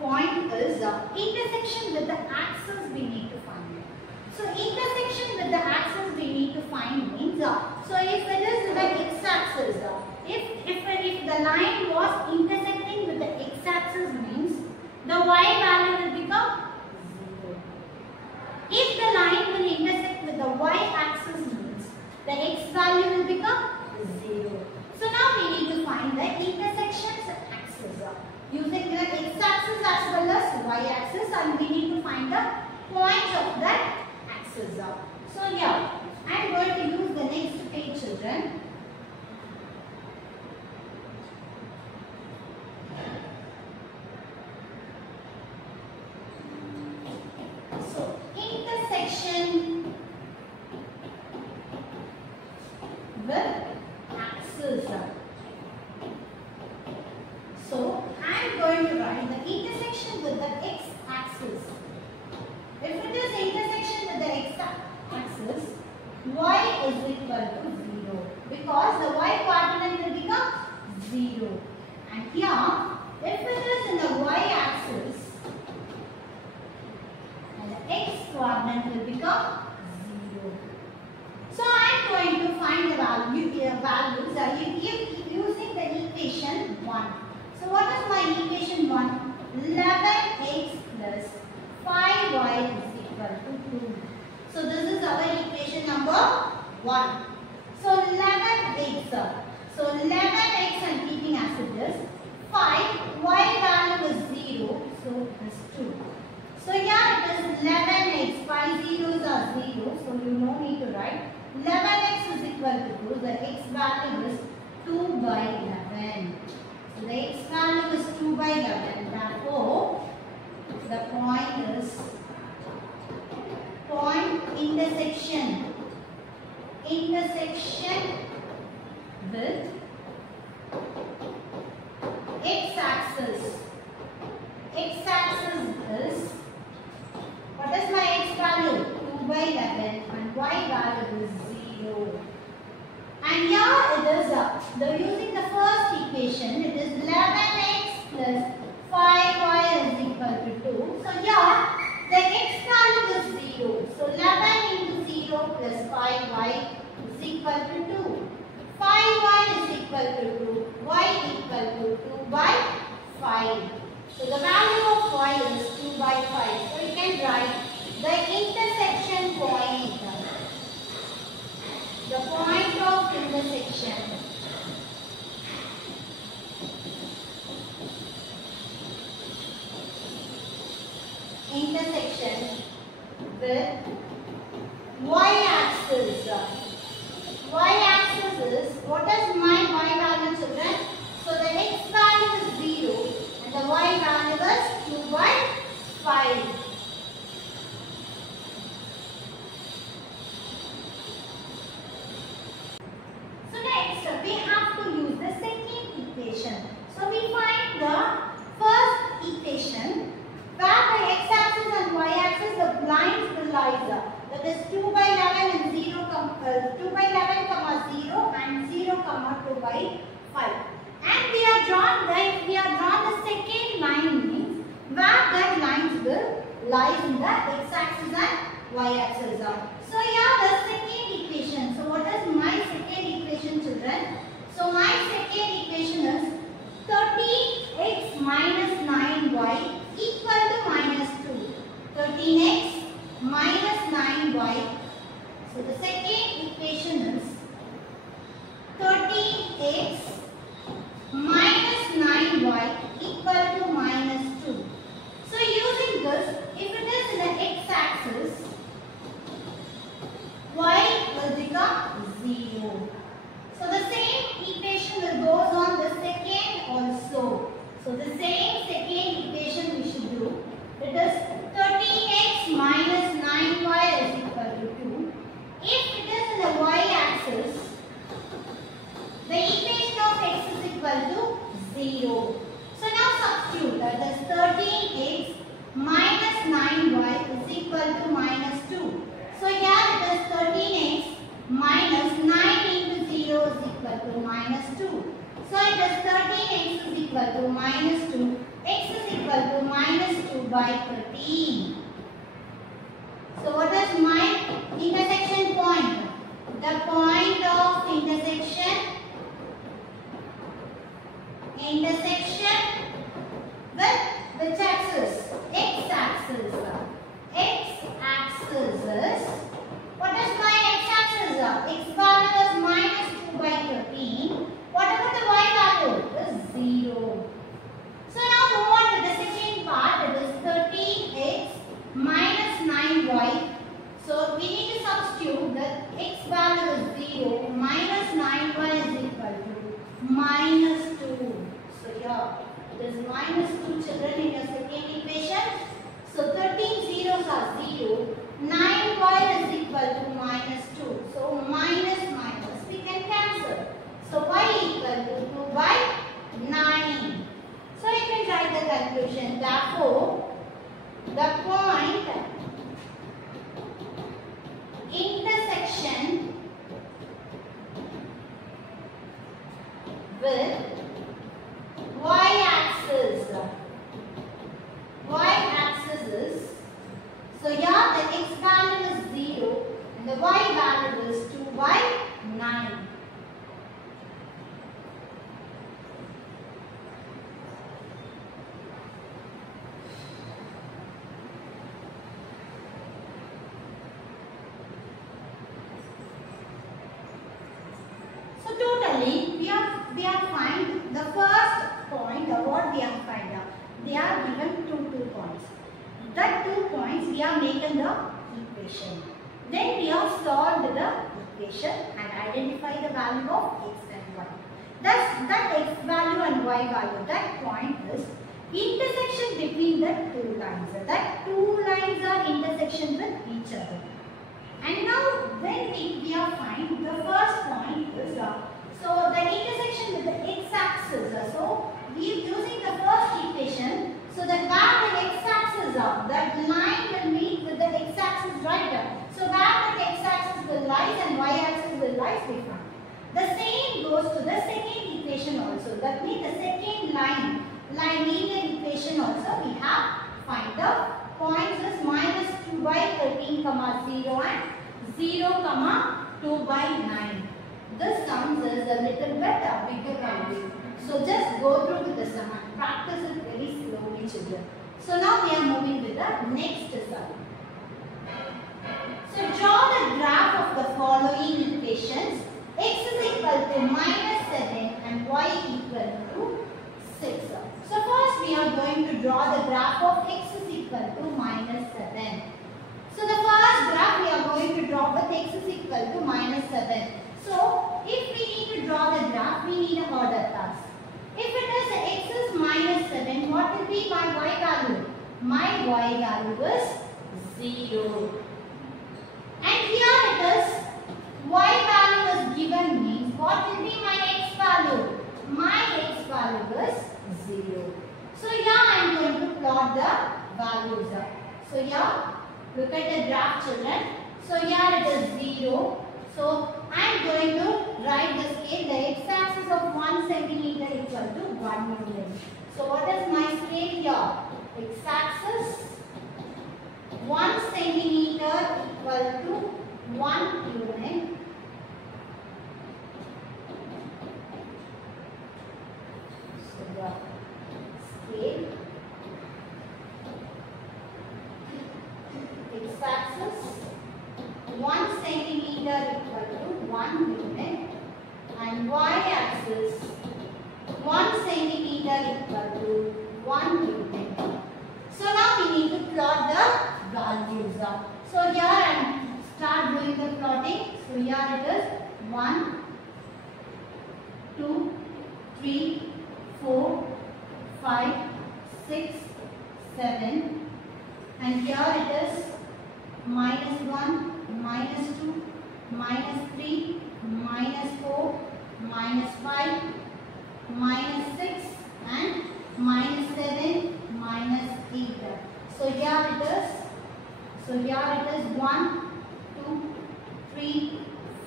point is intersection with the axis we need to find. So intersection with the axis we need to find means, so if it is the x-axis, if the line was intersecting with the x-axis means the y value will become 0. If the line will intersect with the y-axis means the x value will become 0. So now we need to find the intersections axis using the x-axis as well as y-axis, and we need to find the points of that axis. So here I am going to use the next page, children. So intersection with axis. So I am going to write the intersection with the x-axis. If it is intersection with the x-axis, y is equal to 0 because the y coordinate will become 0. And here, if it is in the y-axis, and the x coordinate will become 0. So I am going to find the values using the equation 1. So what is my equation 1? 11x plus 5y is equal to 2. So this is our equation number 1. So 11x. So 11x I am keeping as it is. 5, y value is 0. So it is 2. So here it is 11x. 5 zeros are 0. So you no need to write. 11x is equal to 2. The x value is 2 by 11. So the x value is 2 by 11. Therefore, the point is point intersection with x-axis. X-axis is, what is my x value? 2 by 11 and y value is 0. And here it is, using the first equation, it is 11x plus 5y is equal to 2. So here, the x value is 0. So 11 into 0 plus 5y is equal to 2. 5y is equal to 2. Y equal to 2 by 5. So the value of y is 2 by 5. So you can write the intersection point. The point of intersection. Intersection with y-axis. Y-axis is, what is my y value, children? So the x value is 0 and the y value is 2 by 5. So next we have to use the second equation. So we find the first equation where the x-axis and y-axis the lines will lie. That is 2 by 11 and 2 by 11 comma 0 and 0 comma 2 by 5. And we are drawn the second line means where that lines will lie in the x-axis and y-axis. So here the second equation. So what is my second equation, children? So my second equation is 13x minus 9y equal to minus 2. 13x minus 9y. So the second equation is 13x minus 9y equal to 0. So now substitute, that is 13x minus 9y is equal to minus 2. So here it is 13x minus 9 into 0 is equal to minus 2. So it is 13x is equal to minus 2. X is equal to minus 2 by 13. So what is my intersection point? The point of intersection with which axis? X axis. X axis is, what is my x axis? X value is minus 2 by 13. What about the y value? It is 0. So now move on to the second part. It is 13x minus 9y. So we need to substitute that x value is 0 minus 9y is equal to minus 2. So here it is minus 2 children in your second equation. So 13 zeros are 0. 9y is equal to minus 2. So minus minus we can cancel. So y equal to 2 by 9. So you can write the conclusion. Therefore, the point intersection with y-axis is, so here the x value is 0 and the y value is 2 by 9. We have find the first point of what we have find out. They are given two points. That 2 points we have taken the equation. Then we have solved the equation and identify the value of x and y. Thus that x value and y value, that point is intersection between the two lines. That two lines are intersection with each other. And now when we have find the first point is so the intersection with the x-axis. So we are using the first equation. So that where the x-axis that line will meet with the x-axis right. So where the x-axis will lie and y-axis will lie different. The same goes to the second equation also. That means the second line linear equation also we have find the points is minus 2 by 13 comma 0 and 0 comma 2 by 9. This sum is a little bit bigger value. So just go through with the sum and practice it very slowly, children. So now we are moving with the next sum. So draw the graph of the following equations. X is equal to minus 7 and y equal to 6. So first we are going to draw the graph of x is equal to minus 7. So the first graph we are going to draw with x is equal to minus 7. So, if we need to draw the graph, we need a order task. If it is x is minus 7, what will be my y value? My y value is 0. And here it is, y value is given means, what will be my x value? My x value is 0. So, here I am going to plot the values. So, here, look at the graph, children. So, here it is 0. So, I am going to write the scale. The x-axis of 1 centimeter equal to 1 unit. So, what is my scale here? X-axis 1 centimeter equal to 1 unit. So, the scale x-axis 1 centimeter equal to 1 unit and y-axis 1 centimeter equal to 1 unit. So now we need to plot the values. So here I start doing the plotting. So here it is 1, 2, 3, 4, 5, 6, 7 and here it is minus 1, minus 2, minus 3, minus 4, minus 5, minus 6 and minus 7, minus 8. So here it is. So here it is 1, 2, 3,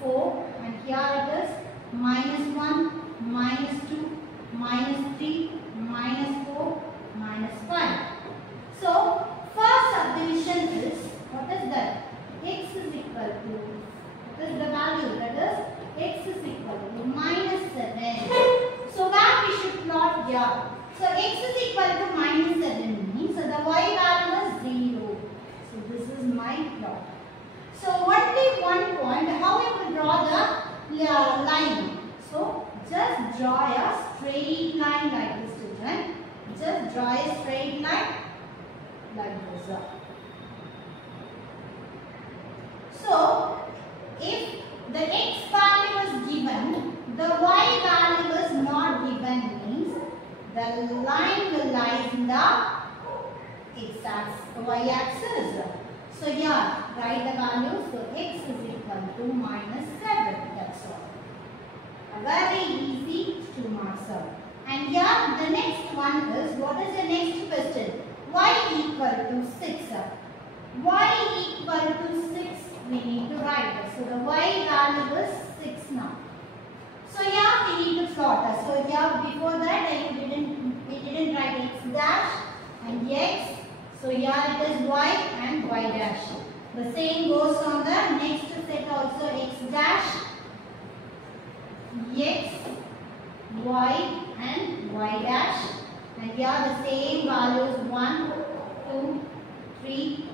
4, and here it is minus 1, minus 2, minus 3, minus 4, minus 5. So first subdivision is, what is that? X is equal to, what is the value? That is x is equal to minus 7. So where we should plot here? So x is equal to minus 7 means so the y value is 0. So this is my plot. So only one point, how we will draw the line? So just draw a straight line like this, children. Just draw a straight line like this. So if the x value is given, the y value is not given means the line will lie in the x-axis, y-axis. So here, write the value. So x is equal to minus 7. That's all. Very easy to answer. And here the next one is, what is the next question? Y equal to 6. Y equal to 6 we need to write. So the y value is 6 now. So here we need to plot. So here before that we didn't write x dash and x. So here it is y and y dash. The same goes on the next set also, x dash, x, y and y dash. And here the same values 1, 2, 3,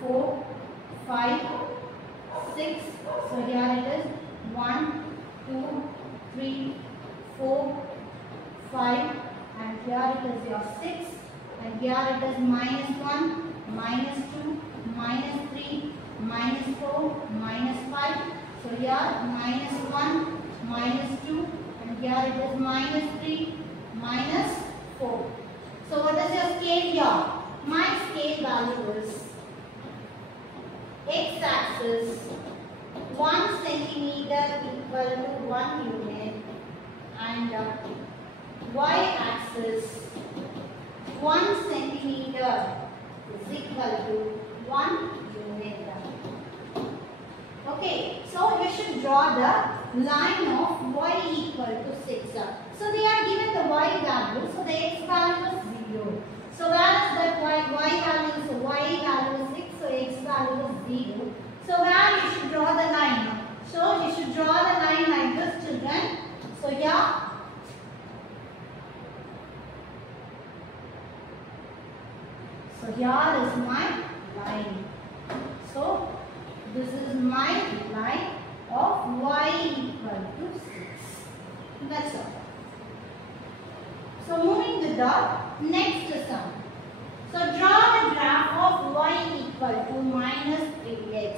4, 5, 6. So here it is 1, 2, 3, 4, 5, and here it is your 6. And here it is minus 1, minus 2, minus 3, minus 4, minus 5. So here minus 1, minus 2, and here it is minus 3, minus 4. So what is your scale here? My scale value is x-axis 1 centimeter equal to 1 unit and y-axis 1 centimeter is equal to 1 unit. Okay, so you should draw the line of y equal to 6. So they are given the y value, so the x value is 0. So where is that y value? So y value is 6, so x value is 0. So where you should draw the line? So you should draw the line like this, children. So here. So here is my line. So this is my line of y equal to 6. That's all. So moving to the next sum. So draw the graph of y equal to minus 3x.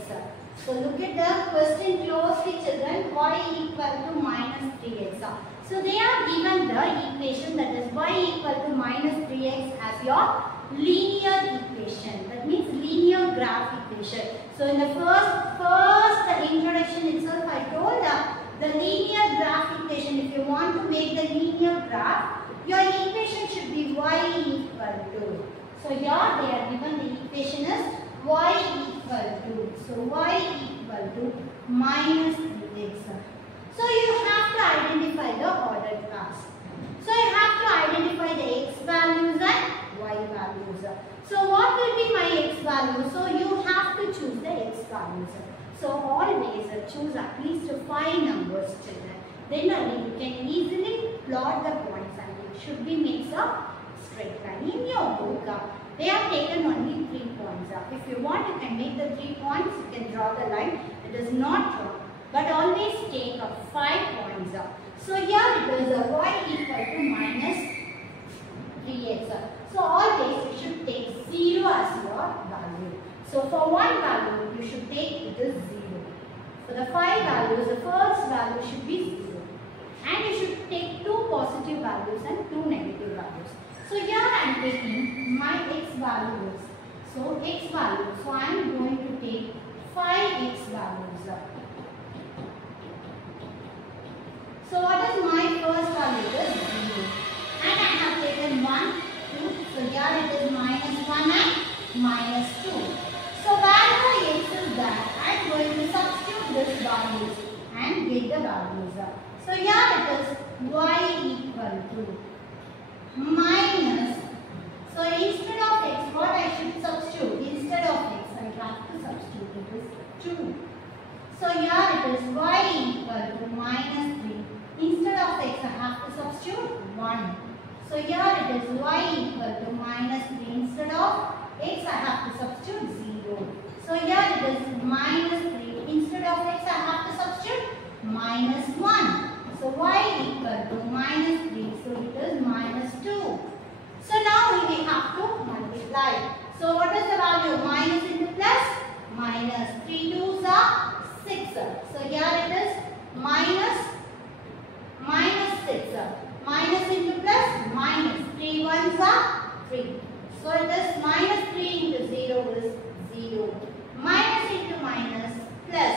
So look at the question closely, children. Y equal to minus 3x. So they are given the equation, that is y equal to minus 3x as your linear equation. That means linear graph equation. So in the first introduction itself I told the linear graph equation. If you want to make the linear graph, your equation should be y equal to. So here they are given the equation is y equal to. So y equal to minus 3x. So you have to identify the ordered class. So you have to identify the x values and y values. So what will be my x value? So you have to choose the x values. So always choose at least 5 numbers, children. Then only you can easily plot the points and it should be makes a straight line. In your book, they have taken only 3 points. If you want, you can make the 3 points, you can draw the line. It is not wrong, but always take 5 points. So here it is y equal to minus 3x. So always you should take 0 as your value. So for one value you should take it is 0. For the 5 values, the first value should be 0. And you should take 2 positive values and 2 negative values. So here I am taking my x values. So x value. So I am going to take 5x values. So what is my first value? It is 0. And I have taken here it is minus 1 and minus 2. So wherever x is there, I am going to substitute this values and get the values. So here it is y equal to minus. So instead of x, what I should substitute? Instead of x, I have to substitute it is 2. So here it is y equal to minus 3. Instead of x, I have to substitute 1. So here it is y equal to minus 3. Instead of x, I have to substitute 0. So here it is minus 3. Instead of x, I have to substitute minus 1. So y equal to minus 3. So it is minus 2. So now we have to multiply. So what is the value? Minus into plus? Minus. 3 2s are 6. So here it is minus 6. Minus into plus? Minus. 3 1s are 3. So it is minus 3 into 0 is 0. Minus into minus plus.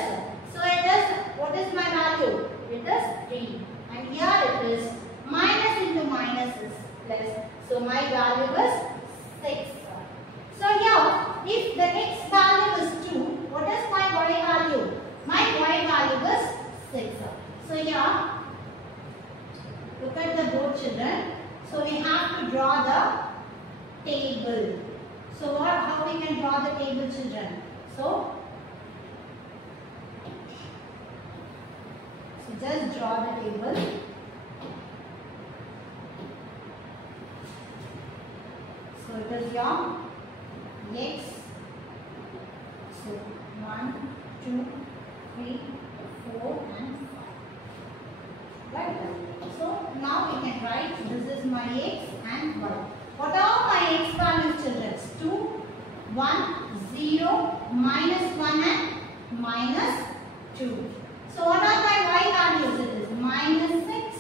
So it is, what is my value? It is 3. And here it is minus into minus is plus. So my value is 6. So here, if the x value is 2, what is my y value? My y value is 6. So here, look at the board, children. So we have to draw the table. So how we can draw the table, children? So just draw the table. So it is your x. So 1, 2, 3, 4 and 5. Right? So now we can write this is my x and y. What are my x values, children? 2, 1, 0, minus 1 and minus 2. So what are my y values? It is minus 6,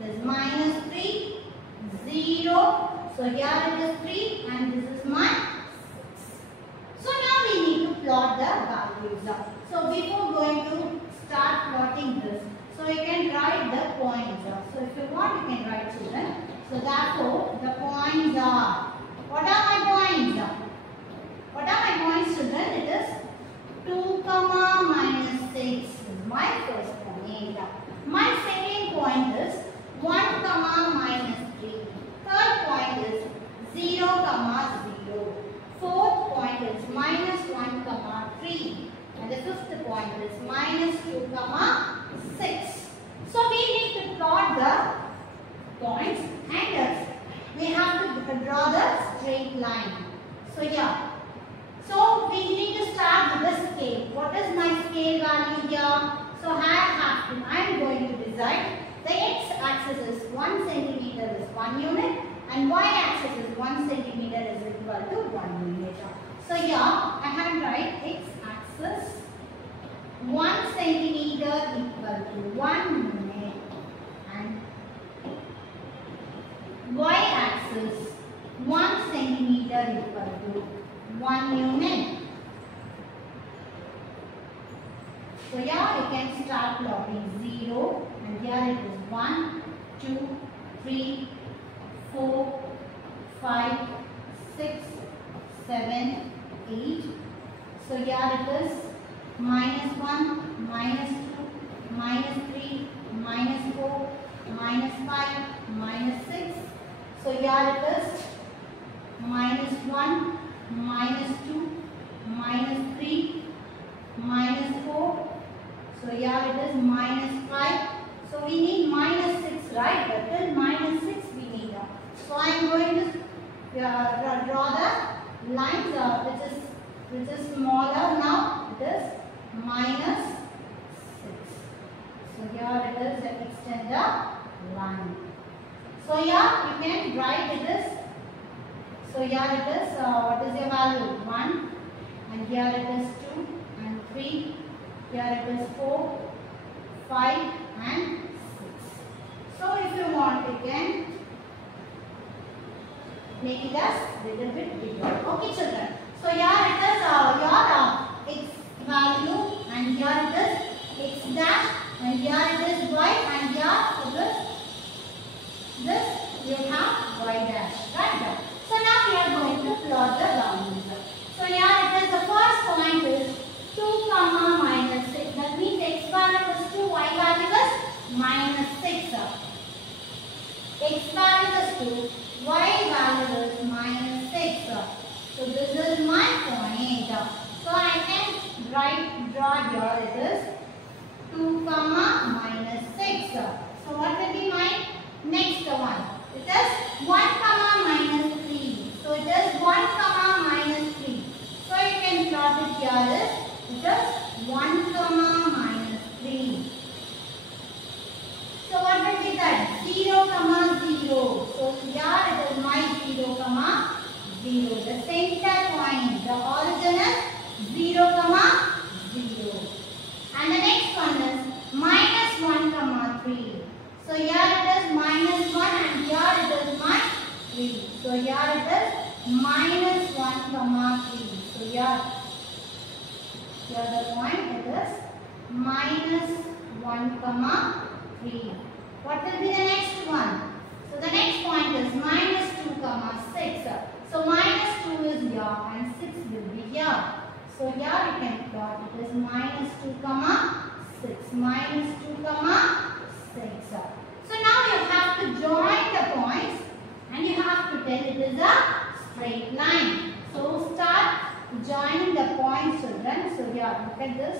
this is minus 3, 0. So here it is 3 and this is my 6. So now we need to plot the values. So before going to start plotting this, so you can write the points. So if you want, you can write, children. So therefore the points are, what are my points? What are my points, children? It is 2, minus 6 is my first point. My second point is 1, minus 3. Third point is 0, 0. Fourth point is minus 1, 3. And the fifth point is minus 2, 6. So we need to plot the points and we have to draw the straight line. So yeah. So we need to start with the scale. What is my scale value here? So I am going to decide the x-axis is 1 centimeter is 1 unit and y-axis is 1 centimeter is equal to 1 unit. So here I have write x-axis 1 centimeter equal to 1 unit and y-axis 1 centimeter equal to 1 unit. So here you can start plotting 0 and here it is 1, 2, 3, 4, 5, 6, 7, 8. So here it is minus 1, minus 2, minus 3, minus 4, minus 5, minus 6. So here it is minus 1, minus 2, minus 3, minus 4. So here it is minus 5. So we need minus 6, right? But till minus 6 we need. So I am going to draw the lines which is smaller now. It is minus 6. So here it is extend the line. So here you can write it is. So here it is, what is your value? 1 and here it is 2 and 3, here it is 4, 5 and 6. So if you want you can make it as little bit bigger. Okay, children. So here it is your x value and here it is x dash and here it is y and here it is this you have y dash, right? So now plot the values. So here it is, the first point is 2 comma minus 6. That means x value is 2, y value is minus 6. X value is 2, y value is minus 6. So this is my point. So I can draw here, it is 2 comma minus 6. So what will be my next one? It is 1 comma minus 3. So it is 1 comma minus 3. So you can plot it here as it is 1 comma minus 3. So what will be that? 0 comma 0. So here it is my 0 comma 0. The center point, the origin is 0 comma 0. And the next one is minus 1 comma 3. So here it is minus 1 and here it is my 3. So here it is minus 1 comma 3. So here the point it is minus 1 comma 3. What will be the next one? So the next point is minus 2 comma 6. So minus 2 is here and 6 will be here. So here you can plot it is minus 2 comma 6. Minus 2 comma 6. So now you have to join the points and you have to tell it is a straight line. So start joining the points, children. So here look at this.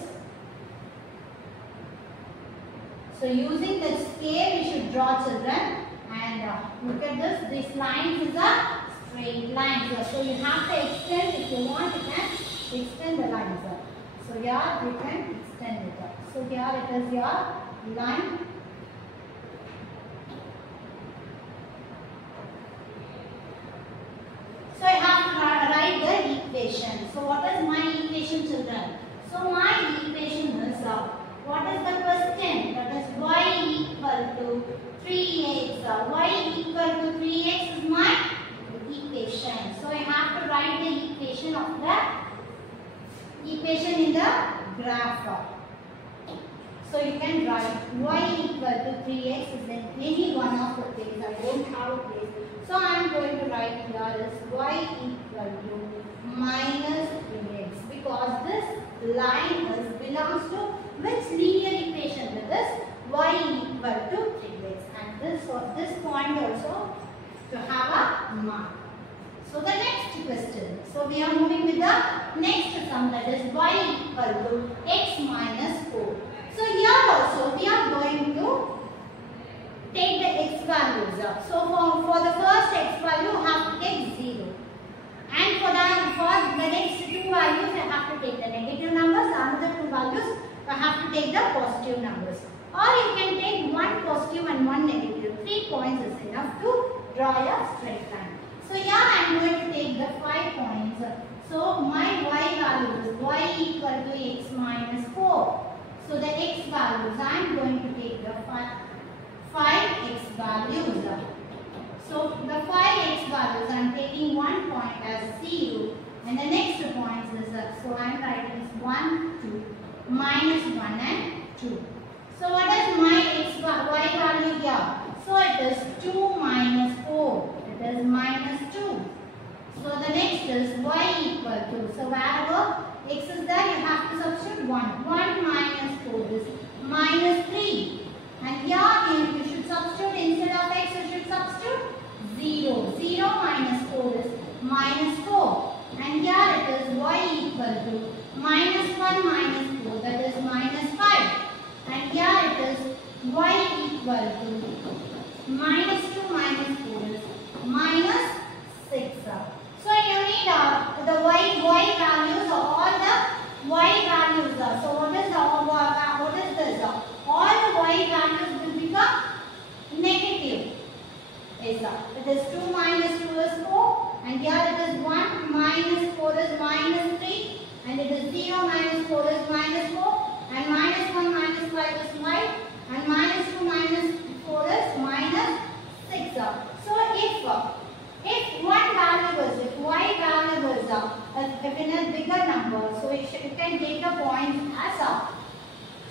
So using the scale we should draw, children, and look at this. This line is a straight line. So you have to extend, if you want you can extend the line. So here you can extend it. So here it is your line. So I have to write the equation. So what is my equation, children? So my equation is what is the question? That is y equal to 3x. Y equal to 3x is my equation. So I have to write the equation of the equation in the graph. So you can write y equal to 3x is in any one of the places. I don't have a place. So I am going to write here is y equal to minus 3x because this line belongs to which linear equation? That is y equal to 3x, and this point also to have a mark. So the next question. So we are moving with the next sum, that is y equal to x minus 4. So here also we are going to take the x values. So for the first x value you have to take 0. And for the next two values you have to take the negative numbers. Another two values you have to take the positive numbers. Or you can take one positive and one negative. 3 points is enough to draw a straight line. So here I am going to take the 5 points. So my y value is y equal to x minus 4. So the x values, I am going to take the 5x values. So the 5x values, I am taking one point as 0 and the next point is, so I am writing 1, 2, minus 1 and 2. So what is my y value here? So it is 2 minus 4, it is minus 2. So the next is y equal to, so wherever x is there you have to substitute 1. 1 minus 4 is minus 3. And here you should substitute, instead of x you should substitute 0. 0 minus 4 is minus 4. And here it is y equal to minus 1 minus 4, that is minus 5. And here it is y equal to minus 2 minus 4 is minus 6. So you need the y values or all the y values. So what is this? All the y values will become negative. It is 2 minus 2 is 4 and here it is 1 minus 4 is minus 3 and it is 0 minus 4 is minus 4 and minus 1 minus 5 is 5 and minus 2 minus 4 is minus 6. So if one value is, if y value is if in a bigger number, so you can take the point as up.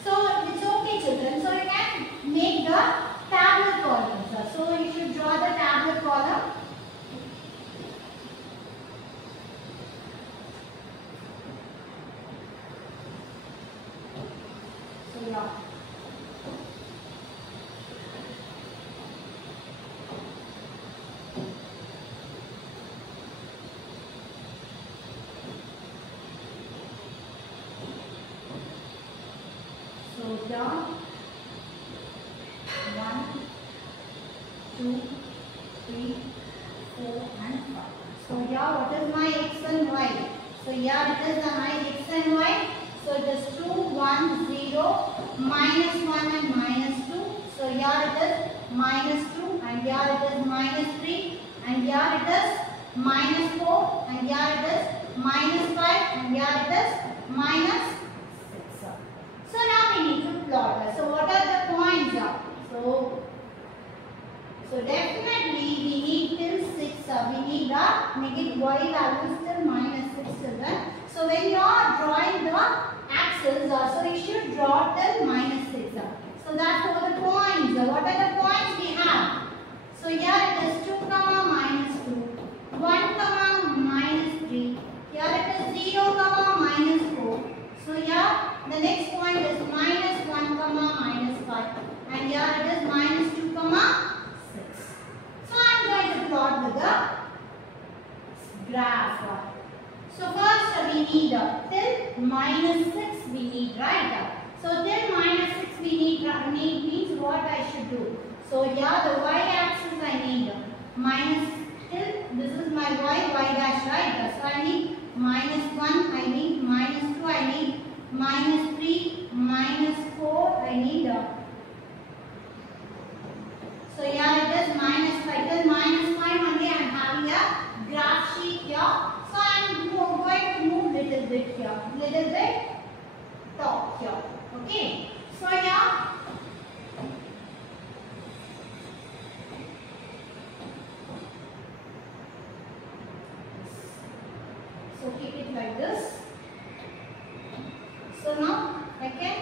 So it's okay, children. So you can make the tablet columns. So you should draw the tablet column. 2, 3, 4 and 5. So here what is my x and y? So here it is my x and y. So it is 2, 1, 0, minus 1 and minus 2. So here it is minus 2 and here it is minus 3 and here it is minus 4 and here it is minus 5 and here it is minus 6. So now we need to plot. So what are the points? So definitely we need till 6. We need the negative y values till minus 6 children. So when you are drawing the axis, so you should draw till minus 6. So that's for the points. What are the points we have? So here it is 2, minus 2, 1, minus 3. Here it is 0, minus 4. So here the next point is minus 1, minus 5. And here it is minus 2, 6. So I am going to plot with the graph. So first we need till minus 6 we need, right? So till minus 6 we need means what I should do. So here the y axis I need minus till this is my y dash, right? So I need minus 1, I need minus 2, I need minus 3, minus 4, I need so here it is minus 5 till minus 5 only I am having a graph sheet here. So I am going to move little bit here, little bit top here. Okay. So here so keep it like this. So now I can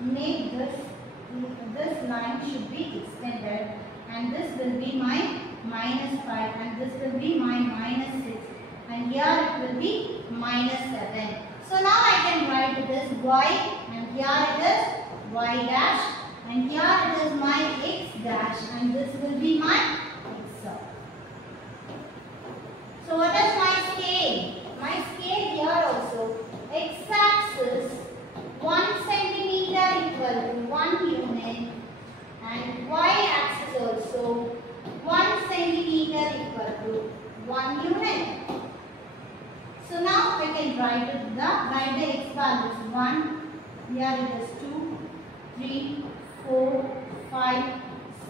make this line should be extended and this will be my minus 5 and this will be my minus 6 and here it will be minus 7. So now I can write it as y and here it is y dash and here it is my x dash and this will be my x. So what is my scale? My scale here also x-axis 1 centimeter equal to 1 unit and y-axis also 1 centimeter equal to 1 unit. So now I can write the x values 1, here it is 2, 3, 4, 5,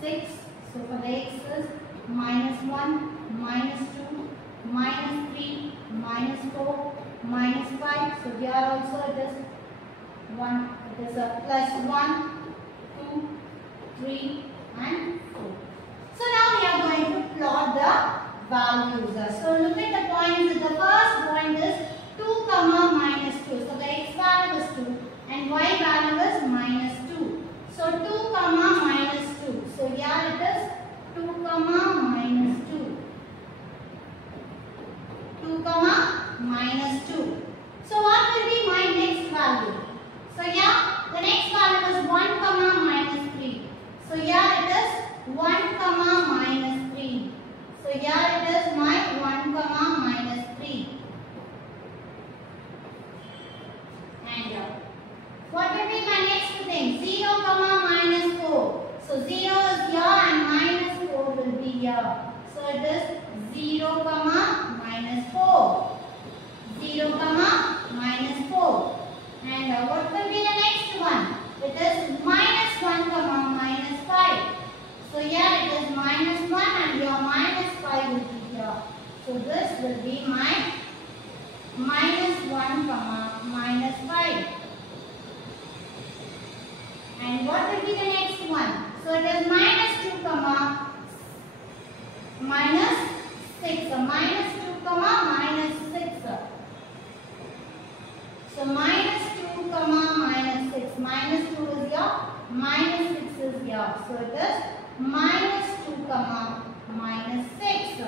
6. So for the x is minus 1, minus 2, minus 3, minus 4, minus 5. So here also it is 1, it is a plus 1, 2, 3 and 4. So now we are going to plot the values. So look at the points. The first point is 2, minus 2. So the x value is 2 and y value is minus 2. So 2, minus 2. So here it is 2, minus 2. 2, minus 2. So what will be my next value? So here the next value is 1, minus 3. So here it is 1, minus 3. So here it is my 1, minus 3. And what will be my next thing? 0, minus 4. So 0 is here and minus 4 will be here. So it is 0, minus 4. 0, minus 4. And what will be the next one? It is minus 1, minus 5. So here it is minus 1 and your minus 5 will be here. So this will be my minus 1, minus 5. And what will be the next one? So it is minus 2, minus 6. Minus 2, minus 6. So minus 2, minus 6. Minus 2 is here. Minus 6 is here. So it is minus 2, minus 6.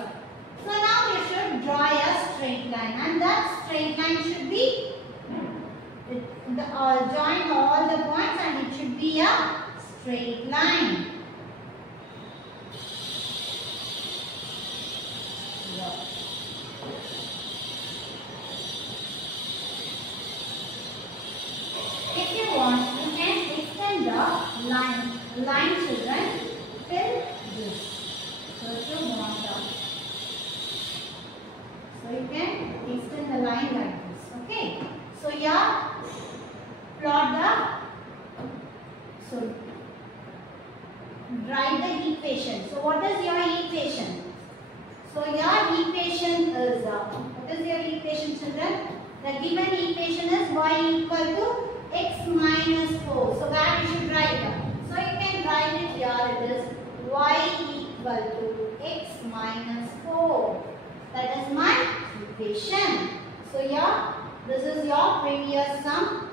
So now you should draw a straight line and that straight line should be join all the points and it should be a straight line. If you want, you can extend the line children till this. write the equation. So what is your equation? So your equation is, what is your equation, children? The given equation is y equal to x minus 4. So where you should write? So you can write it here. It is y equal to x minus 4. That is my equation. So here, this is your previous sum.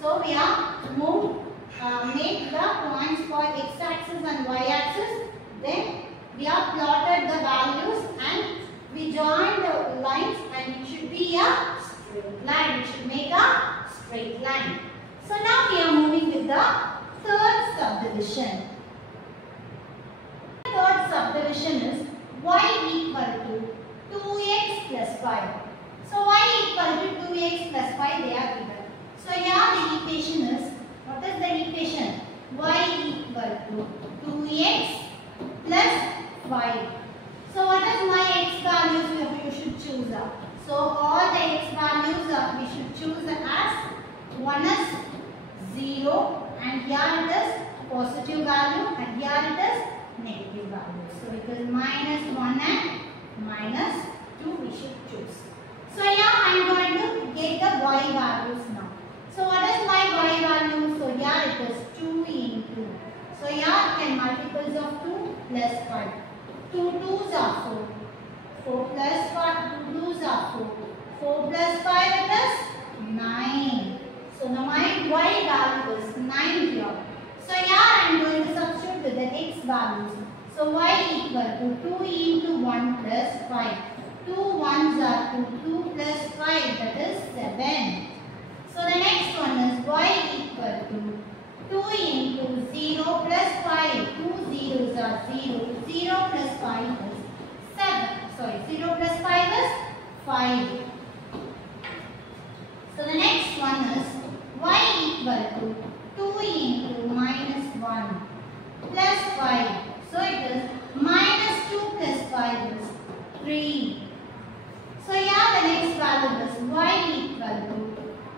So we have made the points for x-axis and y-axis. Then we have plotted the values and we joined the lines, and it should be a straight line. It should make a straight line. So now we are moving with the third subdivision. The third subdivision is y equal to 2x plus 5. So y equal to 2x plus 5 they are given. So here the equation is, what is the equation? Y equal to 2x plus 5. So what is my x values you should choose? So all the x values we should choose as, one is 0 and here it is positive value and here it is negative value. So it is minus 1 and minus 2 we should choose. So here I am going to get the y values now. So what is my y value? So here it is 2 into. So here can multiples of 2 plus 5. 2 2s are 4. 4 plus 5, 2 2s are 4. 4 plus 5 it is 9. So now my y value is 9 here. So here I am going to substitute with the x values. So y equal to 2 into 1 plus 5. 2 1s are 2. 2 plus 5 that is 7. So the next one is y equal to 2 into 0 plus 5. 2 zeros are 0. 0 plus 5 is 7. Sorry, 0 plus 5 is 5. So the next one is y equal to 2 into minus 1 plus 5. So it is minus 2 plus 5 is 3. So here the next value is y equal to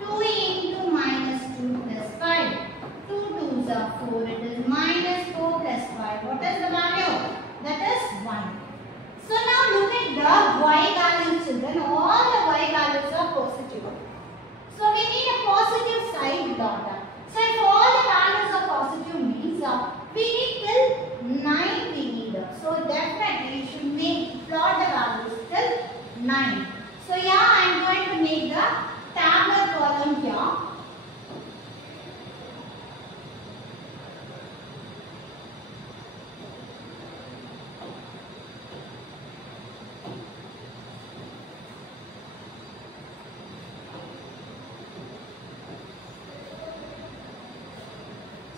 2 into minus 2 plus 5. 2 2s are 4. It is minus 4 plus 5. What is the value? That is 1. So now look at the y values, children. All the y values are positive. So we need a positive side dot. So if all the values are positive means we need till 9 we need. So definitely you should plot the values till 9. So here I am going to make the tabular column here.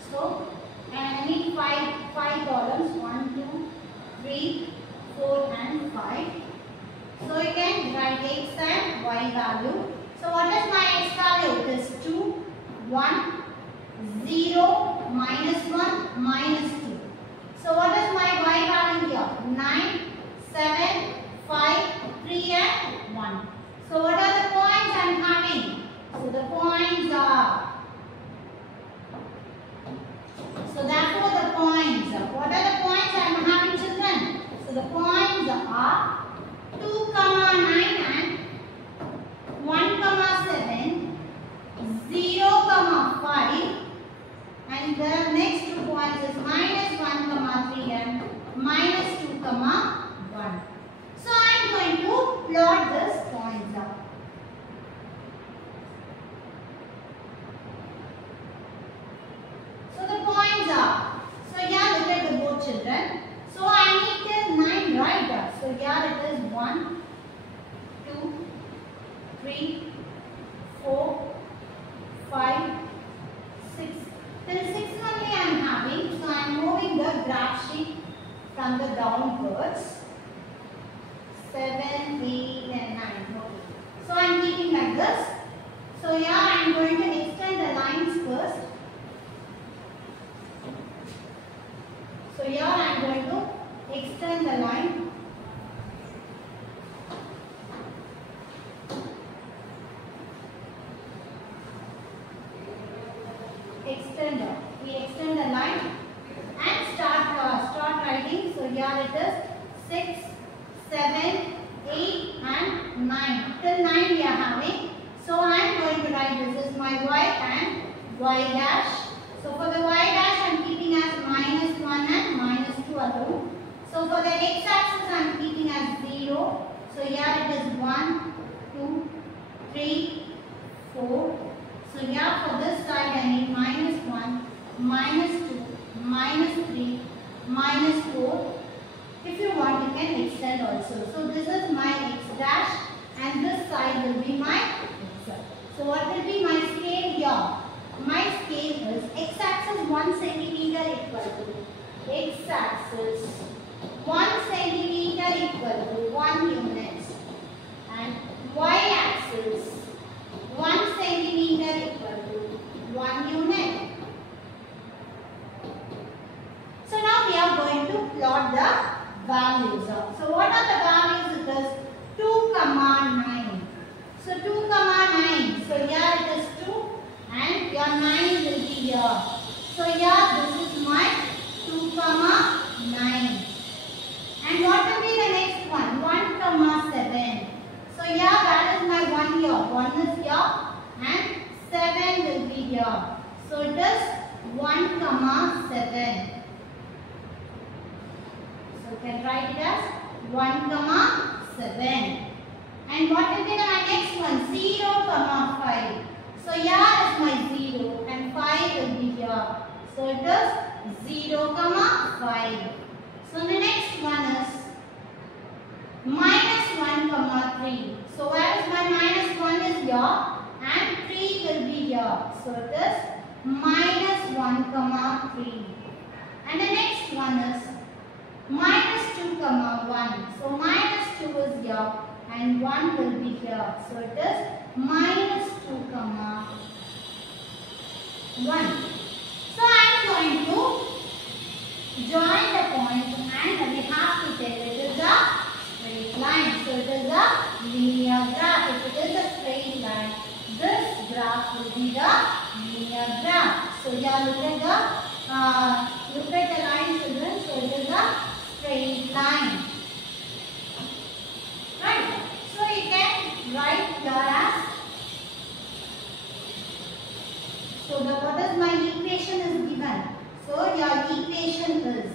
So I need five columns, 1, 2, 3, 4 and 5. So you can write x and y value. So what is my x value? It is 2, 1, 0, minus 1, minus 2. So what is my y value here? 9, 7, 5, 3 and 1. So what are the points I am having? So the points are, so therefore the points, what are the points I am having, children? So the points are 2, 9 and 1, 7, 0, 5 and the next 2 points is minus 1, 3 and minus 2, 1. So I am going to plot this points out. So the points are, so here look at the board, children. So I need till 9, right? So here it is 1, 2, 3, 4, 5, 6. Till 6 only I am having. So I am moving the graph sheet from the downwards. 7, 8 and 9. Okay. So I am keeping like this. So here I am going to extend the lines first. So here I am going to extend the line. We extend the line and start writing. So here it is 6, 7, 8 and 9. Till 9 we are having. So I am going to write this is my y and y dash. So for the y dash I am keeping as -1 and -2 alone. So for the x axis I am keeping as 0. So here it is 1, 2, 3, 4. So here for this side I need -1, -2, -3, -4. If you want you can extend also. So this is my x dash and this side will be my x. So what will be my scale here? My scale is x axis 1 centimeter equal to x axis 1 centimeter equal to 1 unit and y axis 1 centimeter equal to 1 unit. So now we are going to plot the values. So what are the values? It is 2, 9. So 2, 9. So here it is 2 and your 9 will be here. So here this is my 2, 9. And what will be the next one? 1, 7. So here that is my 1 here. 1 is here and 7 will be here. So it is 1, 7. So you can write it as 1, 7. And what will be the next one? 0, 5. So here is my 0 and 5 will be here. So it is 0, 5. So the next one is -1, 3. So where is my -1 is here and 3 will be here. So it is -1, 3. And the next one is -2, 1. So -2 is here and 1 will be here. So it is -2, 1. So I am going to join the point and we have to tell it is a straight line. So it is a linear graph. If it is a straight line, this graph will be the linear graph. So here look at the line, children. So it is a straight line. Right. So you can write here as. So what is my equation is given. So your equation is.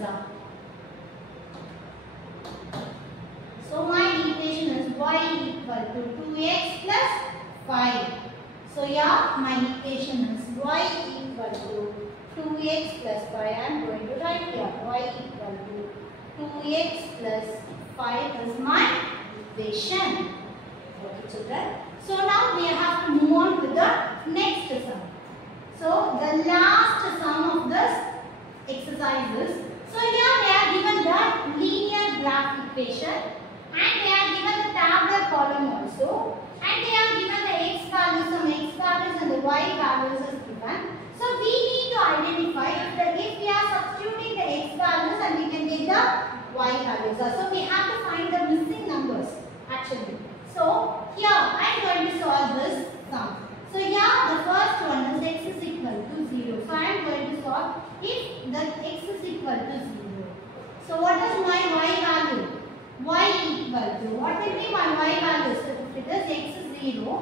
So my equation is y equal to 2x plus 5. So here my equation is y equal to 2x plus 5. I am going to write here y equal to 2x plus 5 is my equation. Okay, children. So now we have to move on to the next sum. So the last sum of this exercises. So here they are given the linear graph equation and they are given the tabular column also and they are given the x values, some x values and the y values is given. So we need to identify if we are substituting the x values and we can get the y values. So we have to find the missing numbers actually. So here I am going to solve this sum. So here the first one is x is equal to 0. So I am going to solve if the x is equal to 0. So what is my y value? Y equal to, what will be my y value? So if it is x is 0,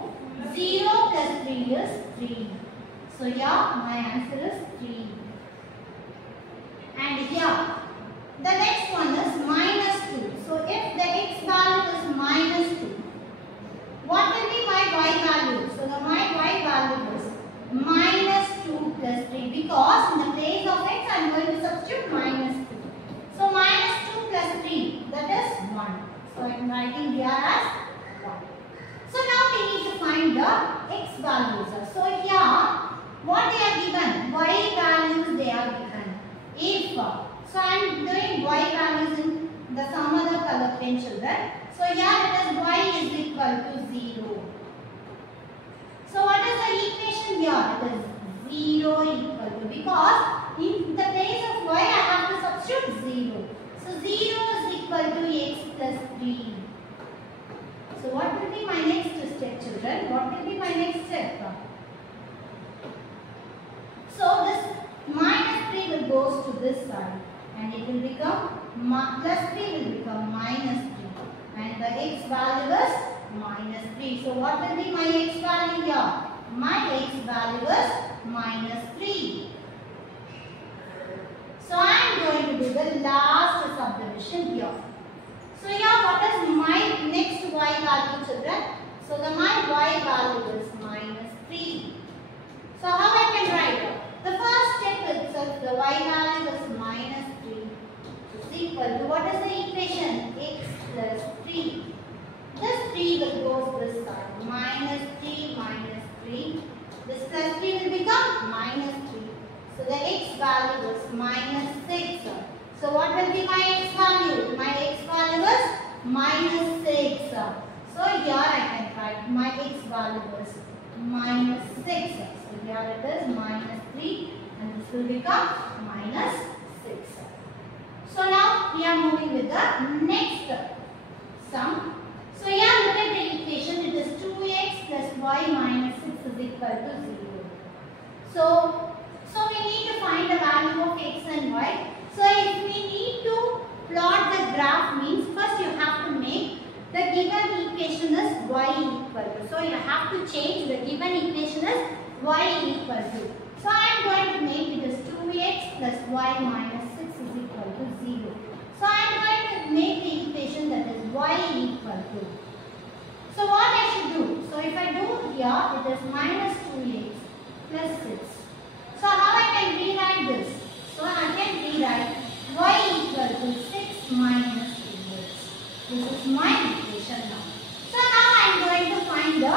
0 plus 3 is 3. So here my answer is 3. And here the next one is -2. So if the x value is -2, what will be my y value? So my y value is -2 plus 3 because in the place of x I am going to substitute -2. So -2 plus 3 that is 1. So I am writing here as 1. So now we need to find the x values. So here what they are given? Y values they are given. If so I am doing y values in the some other color pen, children. So here it is y is equal to 0. So what is the equation here? It is 0 equal to, because in the place of y I have to substitute 0. So 0 is equal to x plus 3. So what will be my next step, children? What will be my next step? So this -3 will go this side and it will become plus 3 will become minus 3 and the x value is minus 3. So what will be my x value here? My x value is minus 3. So I am going to do the last subdivision here. So here what is my next y value, children? So my y value is minus 3. So how I can write? The first step itself, the y value is minus 3 is equal to, what is the equation? X plus 3. This 3 will go this side. Minus 3 minus 3. This plus 3 will become minus 3. So the x value is minus 6. So what will be my x value? My x value is minus 6. So here I can write my x value is minus 6. So here it is minus 3 and this will become minus 6. So now we are moving with the next sum. So here look at the equation. It is 2x plus y minus 6 is equal to 0. So we need to find the value of x and y. So if we need to plot the graph, means first you have to make the given equation is y equal to. So you have to change the given equation as y equal to. So I am going to make it as 2x plus y minus 6 is equal to 0. So I am going to make the equation that is y equal to. So what I should do? So if I do here, it is minus 2x plus 6. So how I can rewrite this? So I can rewrite y equal to 6 minus 2x. This is my equation now. So now I am going to find the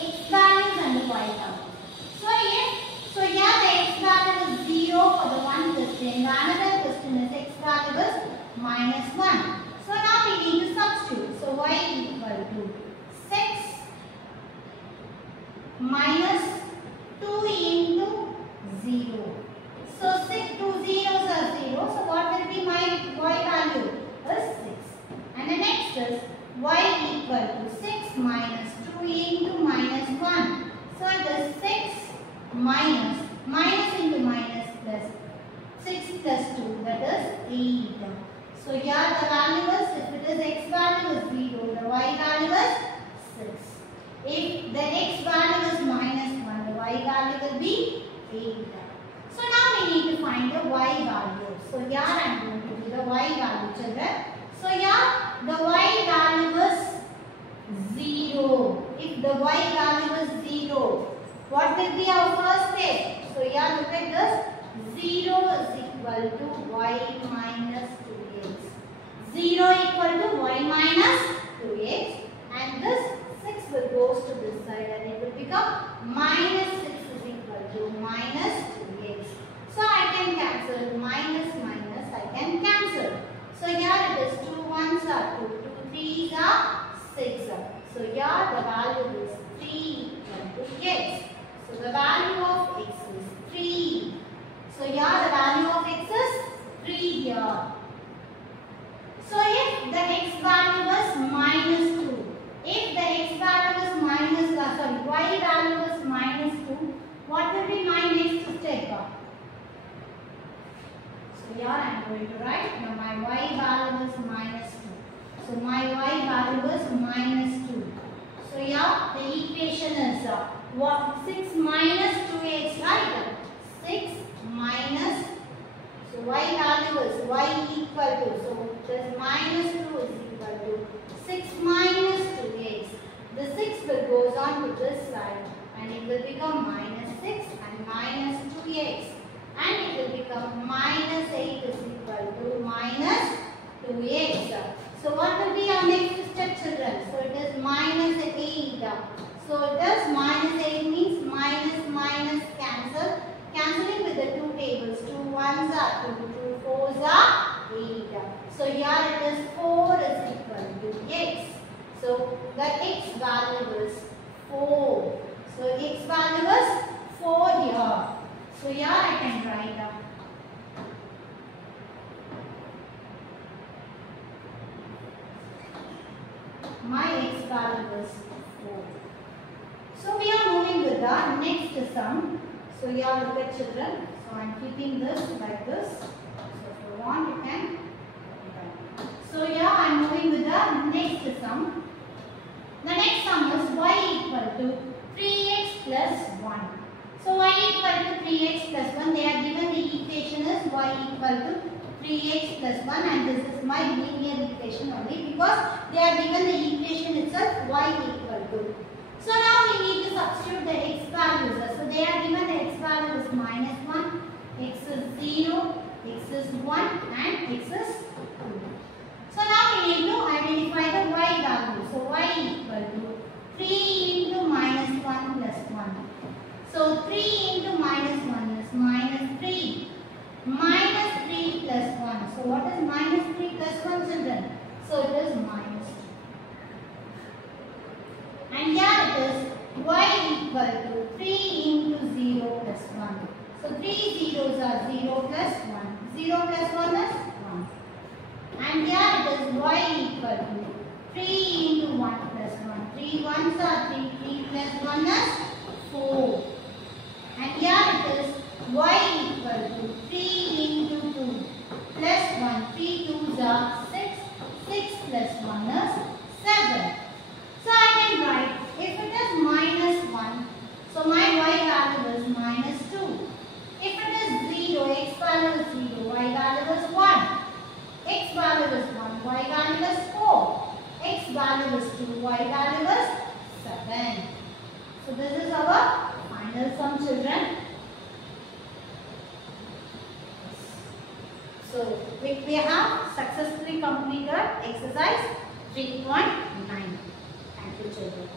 x values and the y values. So here the x value is 0 for the one question. The another question is x value is minus 1. So now we need to substitute. So y equal to 6 minus 2 into 0. So 2 zeros are 0. So what will be my y value? Is 6. And the next is y equal to 6 minus 2 into minus 1. So it is 6 minus into minus plus 6 plus 2, that is 8. So here the value is, if it is x value is 0, the y value is 6. If the x value is minus 1, the y value will be 8. So now we need to find the y value. So here I am going to do the y value, children. So here the y value is 0. If the y value is 0, what will be our first step? So here look at this. 0 is equal to y minus 2x. 0 equal to y minus 2x. And this 6 will goes to this side and it will become minus 6 is equal to minus 2x. So I can cancel minus minus, I can cancel. So here it is 2 1s are 2, 2 3s are 6. So here the value is 3 equal to x. So the value of x is 3. So here the value of x is 3 here. So if the x value is minus 2, if the x value is minus, y value is minus 2, what will be my next step? So here I am going to write, now my y value is minus 2. So my y value is minus 2. So here the equation is 6 minus 2x, right? 6 minus, so y value is y equal to, so this minus 2 is equal to 6 minus 2x. The 6 will goes on to this side and it will become minus 6 and minus 2x. And it will become minus 8 is equal to minus 2x. So what will be our next step, children? So it is minus 8. So it is minus 8 means minus minus cancel. Cancelling with the two tables. 2 1s are 2, 2 4s are 8. So here it is 4 is equal to x. So the x value is 4. So x value is 4 here. So here I can write down. My x value is 4. So we are moving with the next sum. So here look at children. So So I am keeping this like this. So if you want, you can. So here I am moving with the next sum. The next sum is y equal to 3x plus 1. So y equal to 3x plus 1. They are given the equation is y equal to 3x plus 1, and this is my linear equation only because they are given the equation itself y equal to. So now we need to substitute the x values. So they are given the x value is -1, x is 0, x is 1 and x is 2. So now we need to identify the y value. So y equal to 3 into -1 plus 1. So 3 into -1 is -3. -3 plus 1. So what is -3 plus 1, children? So it is -2. And here it is y equal to 3 into 0 plus 1. So 3 zeros are 0 plus 1. 0 plus 1 is 1. And here it is y equal to 3 into 1 plus 1. 3 ones are 3. 3 plus 1 is 4. And here it is y equal to 3 into 2 plus 1. 3 2s are 6. 6 plus 1 is 7. So I can write, if it is -1, so my y value is -2. If it is 0, x value is 0, y value is 1. X value is 1, y value is 4. X value is 2, y value is 7. So this is our final sum, children. So we have successfully completed exercise 3.9. Thank you, children.